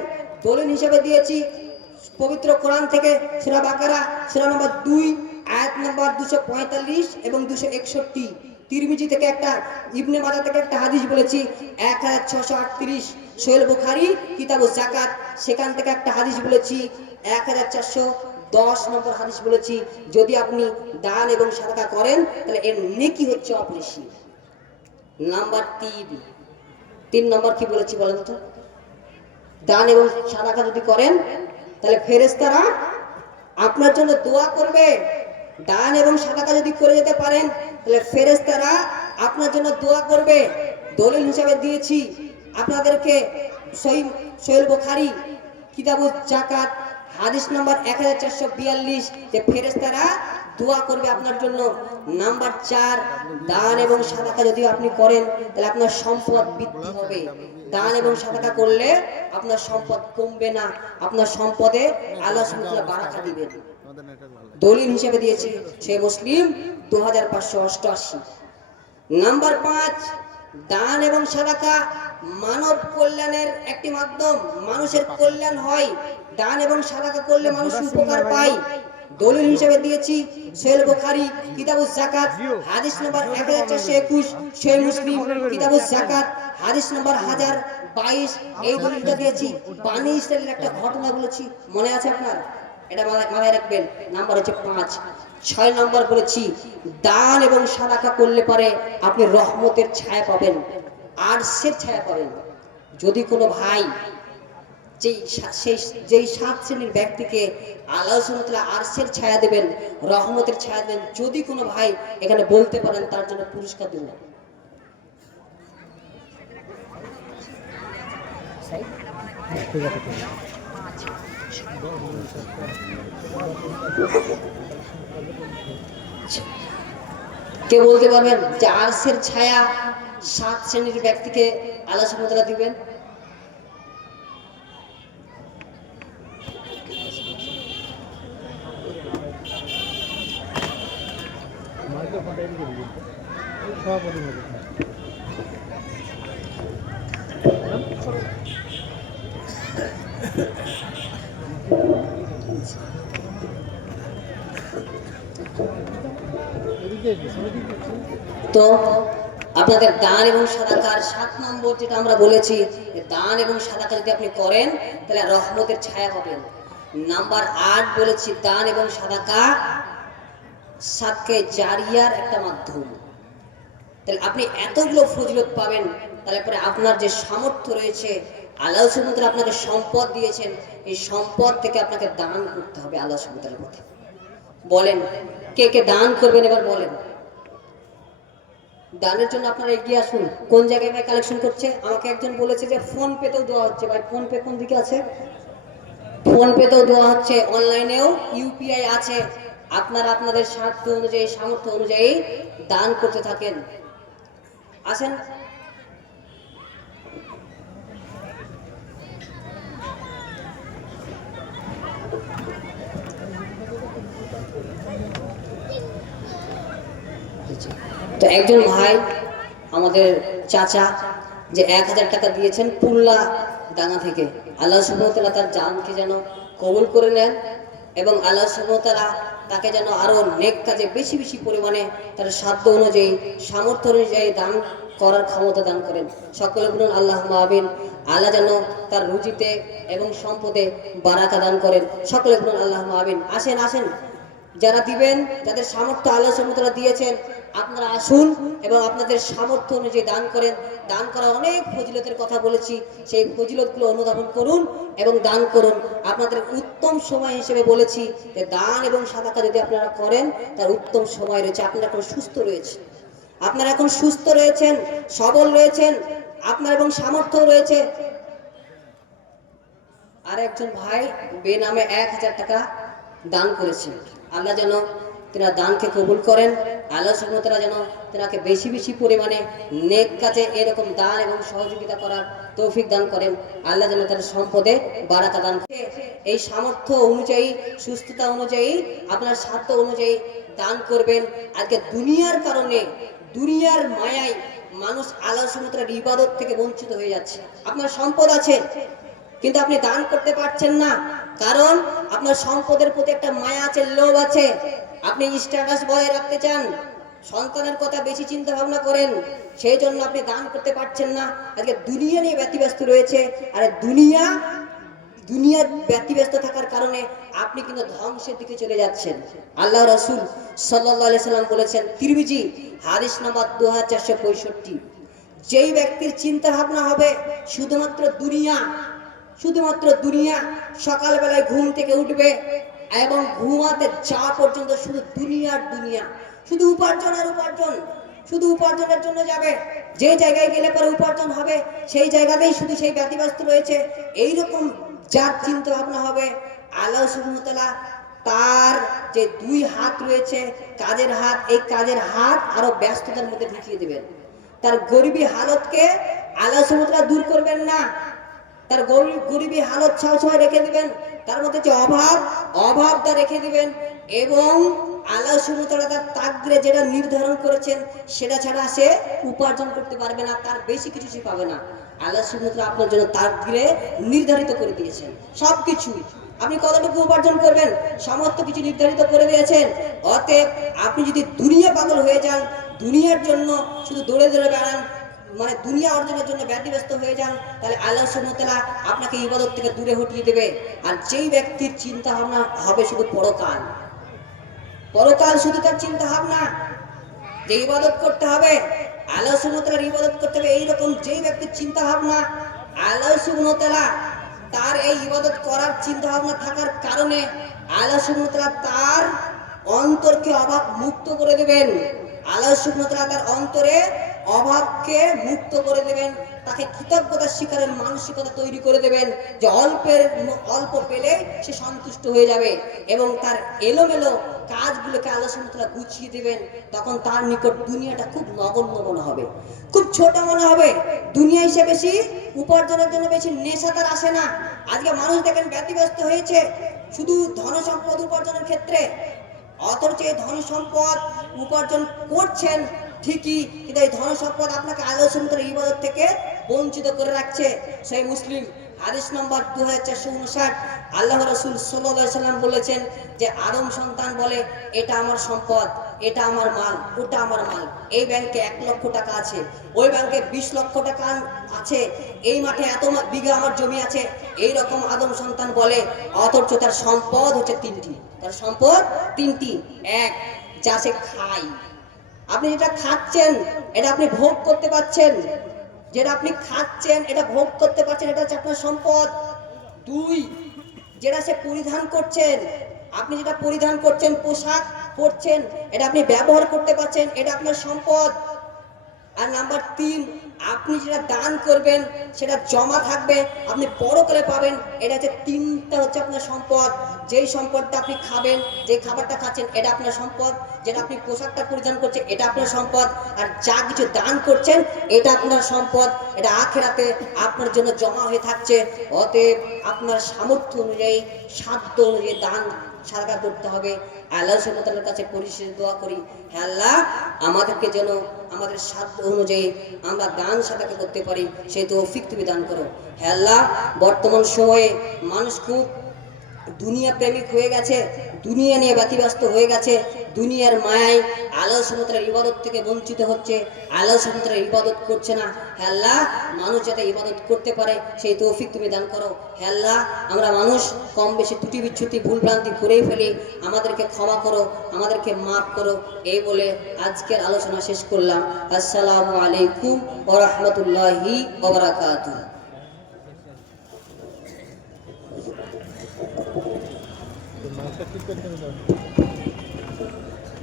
দলিল হিসেবে দিয়েছি পবিত্র কোরআন থেকে সূরা বাকারা সূরা নম্বর 2 আয়াত নম্বর 245 এবং 261। তিরমিজি থেকে একটা, ইবনে মাজাহ থেকে একটা হাদিস বলেছি 1638। সোহেল বুখারী কিতাবুজ যাকাত সেখান থেকে একটা হাদিস বলেছি 1410 নম্বর হাদিস বলেছি। যদি আপনি দান এবং সাদাকা করেন তাহলে এর নেকি হচ্ছে অপরিসীম। নাম্বার 3 নম্বর কি বলেছি বলেন তো? দান এবং সাদাকা যদি করেন তাহলে ফেরেশতারা আপনার জন্য দোয়া করবে। দান এবং সাদাকা যদি করে যেতে পারেন তাহলে ফেরেশতারা আপনার জন্য দোয়া করবে। দলিল হিসাবে দিয়েছি আপনাদেরকে সোহেল বুখারী কিতাবুজ যাকাত হাদিস নম্বর 1442, যে ফেরেশতারা দোয়া করবে আপনার জন্য। নাম্বার 4, দান এবং সাদাকা যদি আপনি করেন তাহলে আপনার সম্পদ বৃদ্ধি হবে। দান এবং সাদাকা করলে আপনার সম্পদ কমবে না, আপনার সম্পদে আল্লাহ সুবহানাহু ওয়া তাআলা বারাকা দিবেন। দলিল হিসেবে দিয়েছি সে মুসলিম 2588। নাম্বার 5, দান এবং সাদাকা মানব কল্যাণের একটি মাধ্যম, মানুষের কল্যাণ হয়। দান এবং সাদাকা করলে মানুষ উপকার পায়। দলিল হিসেবে দিয়েছি সোহেল বুখারী কিতাবুজ যাকাত হাদিস নম্বর 1421, সহিহ মুসলিম কিতাবুজ যাকাত হাদিস নম্বর 1022। এই দলিলটা দিয়েছি। বানী ইসরাইলের একটা ঘটনা বলেছি, মনে আছে আপনার? এটা মাথায় রাখবেন। নাম্বার হচ্ছে 5। 6 নম্বর বলেছি দান এবং সাদাকা করলে পারে আপনি রহমতের ছায়া পাবেন, আরশের ছায়া পাবেন। যদি কোনো ভাই যেই 7 শ্রেণীর ব্যক্তিকে আল্লাহ সুবহানাহু ওয়া তাআলা আরশের ছায়া দেবেন, রহমতের ছায়া দেবেন, যদি কোনো ভাই এখানে বলতে পারেন তার জন্য পুরস্কার দেব। কে বলতে পারবেন যে আরশের ছায়া 7 শ্রেণীর ব্যক্তিকে আল্লাহ সুবহানাহু ওয়া তাআলা দিবেন? তো আপনাদের দান এবং সাদাকার 7 নম্বর যেটা আমরা বলেছি, দান এবং সাদাকা যদি আপনি করেন তাহলে রহমতের ছায়া পাবেন। নাম্বার 8 বলেছি দান এবং সাদাকা সাদকে জারিয়ার একটা মাধ্যম। তাহলে আপনি এতগুলো ফজিলত পাবেন। তাহলে পরে আপনার যে সামর্থ্য রয়েছে, আল্লাহ সুবহানাহু ওয়া তাআলা আপনাকে সম্পদ দিয়েছেন, এই সম্পদ থেকে আপনাকে দান করতে হবে আল্লাহ সুবহানাহু ওয়া তাআলার পথে। বলেন কে কে দান করবেন এবার বলেন। দানের জন্য আপনারা এগিয়ে আসুন। কোন জায়গায় ভাই কালেকশন করছে? আমাকে একজন বলেছে যে ফোন পেতেও দেওয়া হচ্ছে। ভাই ফোন পে কোন দিকে আছে? ফোন পেতেও দেওয়া হচ্ছে, অনলাইনেও ইউপিআই আছে। আপনারা আপনাদের স্বার্থ অনুযায়ী, সামর্থ্য অনুযায়ী দান করতে থাকেন। আসেন। তো একজন ভাই আমাদের চাচা যে 1000 টাকা দিয়েছেন পুল্লা ডাঙ্গা থেকে, আল্লাহ সুবহানাহু ওয়া তাআলা তার জানকে যেন কবুল করে নেন এবং আল্লাহ সুবহানাহু ওয়া তাআলা তাকে যেন আরো নেক কাজে বেশি বেশি পরিমাণে তার সাধ্য অনুযায়ী, সামর্থ্য অনুযায়ী দান করার ক্ষমতা দান করেন। সকলে বলুন আল্লাহুম্মা আমিন। আল্লাহ যেন তার রুজিতে এবং সম্পদে বারাকা দান করেন। সকলে বলুন আল্লাহুম্মা আমিন। আসেন আসেন, যারা দিবেন, যাদের সামর্থ্য আল্লাহ সুবহানাহু ওয়া তাআলা দিয়েছেন, আপনারা আসুন এবং আপনাদের সামর্থ্য অনুযায়ী দান করেন। দান করা অনেক ফজিলতের কথা বলেছি, সেই ফজিলতগুলো অনুধাবন করুন এবং দান করুন। আপনাদের উত্তম সময় হিসেবে বলেছি যে দান এবং সাদাকা যদি আপনারা করেন তার উত্তম সময় রয়েছে। আপনারা এখন সুস্থ রয়েছে, আপনারা এখন সুস্থ রয়েছেন, সবল রয়েছেন, আপনার এবং সামর্থ্য রয়েছে। আর একজন ভাই বেনামে 1000 টাকা দান করেছেন। আল্লাহ যেন তেনার দানকে কবুল করেন। আল্লাহ সুবহানাহু ওয়া তাআলা যেন তেনাকে বেশি বেশি পরিমাণে নেক কাজে এরকম দান এবং সহযোগিতা করার তৌফিক দান করেন। আল্লাহ যেন তার সম্পদে বারাকা দান করেন। এই সামর্থ্য অনুযায়ী, সুস্থতা অনুযায়ী, আপনার স্বার্থ অনুযায়ী দান করবেন। আজকে দুনিয়ার কারণে, দুনিয়ার মায়ায় মানুষ আল্লাহ সুবহানাহু ওয়া তাআলার ইবাদত থেকে বঞ্চিত হয়ে যাচ্ছে। আপনার সম্পদ আছে কিন্তু আপনি দান করতে পারছেন না, কারণ আপনার সম্পদের প্রতি একটা মায়া আছে, লোভ আছে। আপনি স্ট্যাটাস বজায় রাখতে চান, সন্তানের কথা বেশি চিন্তা ভাবনা করেন, সেই জন্য আপনি দান করতে পারছেন না। আজকে দুনিয়া নিয়ে ব্যতিব্যস্ত রয়েছে, আর দুনিয়ার ব্যতিব্যস্ত থাকার কারণে আপনি কিন্তু ধ্বংসের দিকে চলে যাচ্ছেন। আল্লাহ রাসূল সাল্লাল্লাহু আলাইহি সাল্লাম বলেছেন, তিরমিজি হাদিস নাম্বার 2465, যেই ব্যক্তির চিন্তা ভাবনা হবে শুধুমাত্র দুনিয়া, শুধুমাত্র দুনিয়া, সকালবেলায় ঘুম থেকে উঠবে এবং ঘুমাতে যাওয়া পর্যন্ত শুধু দুনিয়ার দুনিয়া, শুধু উপার্জন আর উপার্জন, শুধু উপার্জনের জন্য যাবে। যে জায়গায় গেলে পরে উপার্জন হবে সেই জায়গাতেই শুধু সেই ব্যতিব্যস্ত রয়েছে, এইরকম যার চিন্তা ভাবনা হবে, আল্লাহ সুবহানাহু ওয়া তাআলা তার যে 2 হাত রয়েছে, কাজের হাত, এই কাজের হাত আরো ব্যস্ততার মধ্যে ঢুকিয়ে দেবেন। তার গরিবী হালতকে আল্লাহ সুবহানাহু ওয়া তাআলা দূর করবেন না, তার গরিবী হালত সবসময় রেখে দিবেন। তার মধ্যে যে অভাবটা রেখে দিবেন, এবং আল্লাহ সুবহানাহু ওয়া তাআলা তার তাকদীরে যেটা নির্ধারণ করেছেন সেটা ছাড়া সে উপার্জন করতে পারবে না, তার বেশি কিছু সে পাবে না। আল্লাহ সুবহানাহু ওয়া তাআলা আপনার জন্য তাকদীরে নির্ধারিত করে দিয়েছেন সবকিছু। আপনি কতটুকু উপার্জন করবেন সমস্ত কিছু নির্ধারিত করে দিয়েছেন। অতএব আপনি যদি দুনিয়া পাগল হয়ে যান, দুনিয়ার জন্য শুধু দৌড়ে দৌড়ে বেড়ান, মানে দুনিয়া অর্জনের জন্য ব্যতিব্যস্ত হয়ে যান, তাহলে আল্লাহ সুবহানাহু ওয়া তাআলা আপনাকে ইবাদত থেকে দূরে হটিয়ে দেবে। আর যেই ব্যক্তির চিন্তা ভাবনা হবে শুধু পরকাল, পরকাল শুধু তার চিন্তা ভাবনা, যে ইবাদত করতে হবে, আল্লাহ সুবহানাহু ওয়া তাআলার ইবাদত করতে হবে, এইরকম যেই ব্যক্তির চিন্তা ভাবনা, আল্লাহ সুবহানাহু ওয়া তাআলা তার এই ইবাদত করার চিন্তা ভাবনা থাকার কারণে আল্লাহ সুবহানাহু ওয়া তাআলা তার অন্তরকে অভাব মুক্ত করে দেবেন। আল্লাহ সুবহানাহু ওয়া তাআলা তার অন্তরে অভাবকে মুক্ত করে দেবেন, তাকে কৃতজ্ঞতা স্বীকারের মানসিকতা তৈরি করে দেবেন, যে অল্প পেলে সে সন্তুষ্ট হয়ে যাবে, এবং তার এলোমেলো কাজগুলোকে আল্লাহ সুবহানাহু ওয়া তাআলা গুছিয়ে দেবেন। তখন তার নিকট দুনিয়াটা খুব নগণ্য মনে হবে, খুব ছোট মনে হবে। দুনিয়া হিসেবে বেশি উপার্জনের জন্য বেশি নেশা তার আসে না। আজকে মানুষ দেখেন ব্যতিব্যস্ত হয়েছে শুধু ধন সম্পদ উপার্জনের ক্ষেত্রে, অথচ এই ধন সম্পদ উপার্জন করছেন ঠিকই, কিন্তু এই ধন সম্পদ আপনাকে আল্লাহ সুবহানাহু ওয়া তাআলার ইবাদত থেকে বঞ্চিত করে রাখছে। সহিহ মুসলিম হাদিস নম্বর 2459, আল্লাহ রাসূল সাল্লাল্লাহু আলাইহি সাল্লাম বলেছেন যে আদম সন্তান বলে, এটা আমার সম্পদ, এটা আমার মাল, ওটা আমার মাল। এই ব্যাংকে 1 লক্ষ টাকা আছে, ওই ব্যাংকে 20 লক্ষ টাকা আছে, এই মাঠে এত বিঘা আমার জমি আছে, এই রকম আদম সন্তান বলে। অথচ তার সম্পদ হচ্ছে 3টি, তার সম্পদ 3টি। এক, যা সে খায়, আপনি যেটা খাচ্ছেন এটা আপনি ভোগ করতে পারছেন, যেটা আপনি খাচ্ছেন এটা ভোগ করতে পারছেন, এটা হচ্ছে আপনার সম্পদ। 2, যেটা সে পরিধান করছেন, আপনি যেটা পরিধান করছেন, পোশাক পরছেন, এটা আপনি ব্যবহার করতে পারছেন, এটা আপনার সম্পদ। আর নাম্বার 3, আপনি যেটা দান করবেন সেটা জমা থাকবে, আপনি পরকালে পাবেন। এটা হচ্ছে 3টা হচ্ছে আপনার সম্পদ। যেই সম্পদটা আপনি খাবেন, যে খাবারটা খাচ্ছেন, এটা আপনার সম্পদ। যেটা আপনি পোশাকটা পরিধান করছেন, এটা আপনার সম্পদ। আর যা কিছু দান করছেন, এটা আপনার সম্পদ, এটা আখিরাতে আপনার জন্য জমা হয়ে থাকছে। অতএব আপনার সামর্থ্য অনুযায়ী, সাধ্য অনুযায়ী দান সাদকা করতে হবে। আল্লাহ সুবহানাহু ওয়া তাআলার কাছে পরিশেষ দোয়া করি, হে আল্লাহ, আমাদেরকে যেন আমাদের সাধ্য অনুযায়ী আমরা দান সাদকা করতে পারি, সেই তৌফিক তুমি দান করো। হে আল্লাহ, বর্তমান সময়ে মানুষ খুব দুনিয়া প্রেমিক হয়ে গেছে, দুনিয়া নিয়ে ব্যতিব্যস্ত হয়ে গেছে, দুনিয়ার মায়ায় আল্লাহ সুবহানাহু ওয়া তাআলার ইবাদত থেকে বঞ্চিত হচ্ছে, আল্লাহ সুবহানাহু ওয়া তাআলার ইবাদত করছে না। হে আল্লাহ, মানুষ যাতে ইবাদত করতে পারে সেই তৌফিক তুমি দান করো। হে আল্লাহ, আমরা মানুষ কম বেশি ত্রুটি বিচ্যুতি ভুল ভ্রান্তি করেই ফেলি, আমাদেরকে ক্ষমা করো, আমাদেরকে মাফ করো। এই বলে আজকের আলোচনা শেষ করলাম। আসসালামু আলাইকুম ওয়া রাহমাতুল্লাহি ওয়া বারাকাতুহু।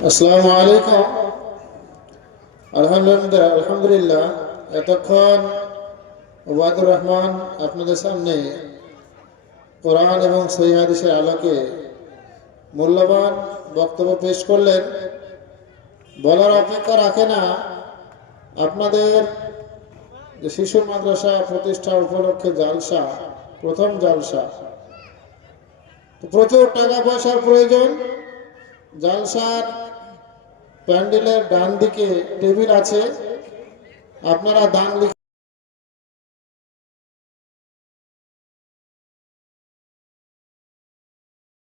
আসসালামু আলাইকুম। আলহামদুলিল্লাহ, এতক্ষণ ওবায়দুর রহমান আপনাদের সামনে কোরআন এবং সহিহ হাদিসের আলোকে মূল্যবান বক্তব্য পেশ করলেন। বলার অপেক্ষা রাখে না, আপনাদের যে শিশু মাদ্রাসা প্রতিষ্ঠা উপলক্ষে জালসা, প্রথম জালসা, প্রচুর টাকা পয়সার প্রয়োজন। জালসার প্যান্ডেলের ডান দিকে টেবিল আছে, আপনারা দান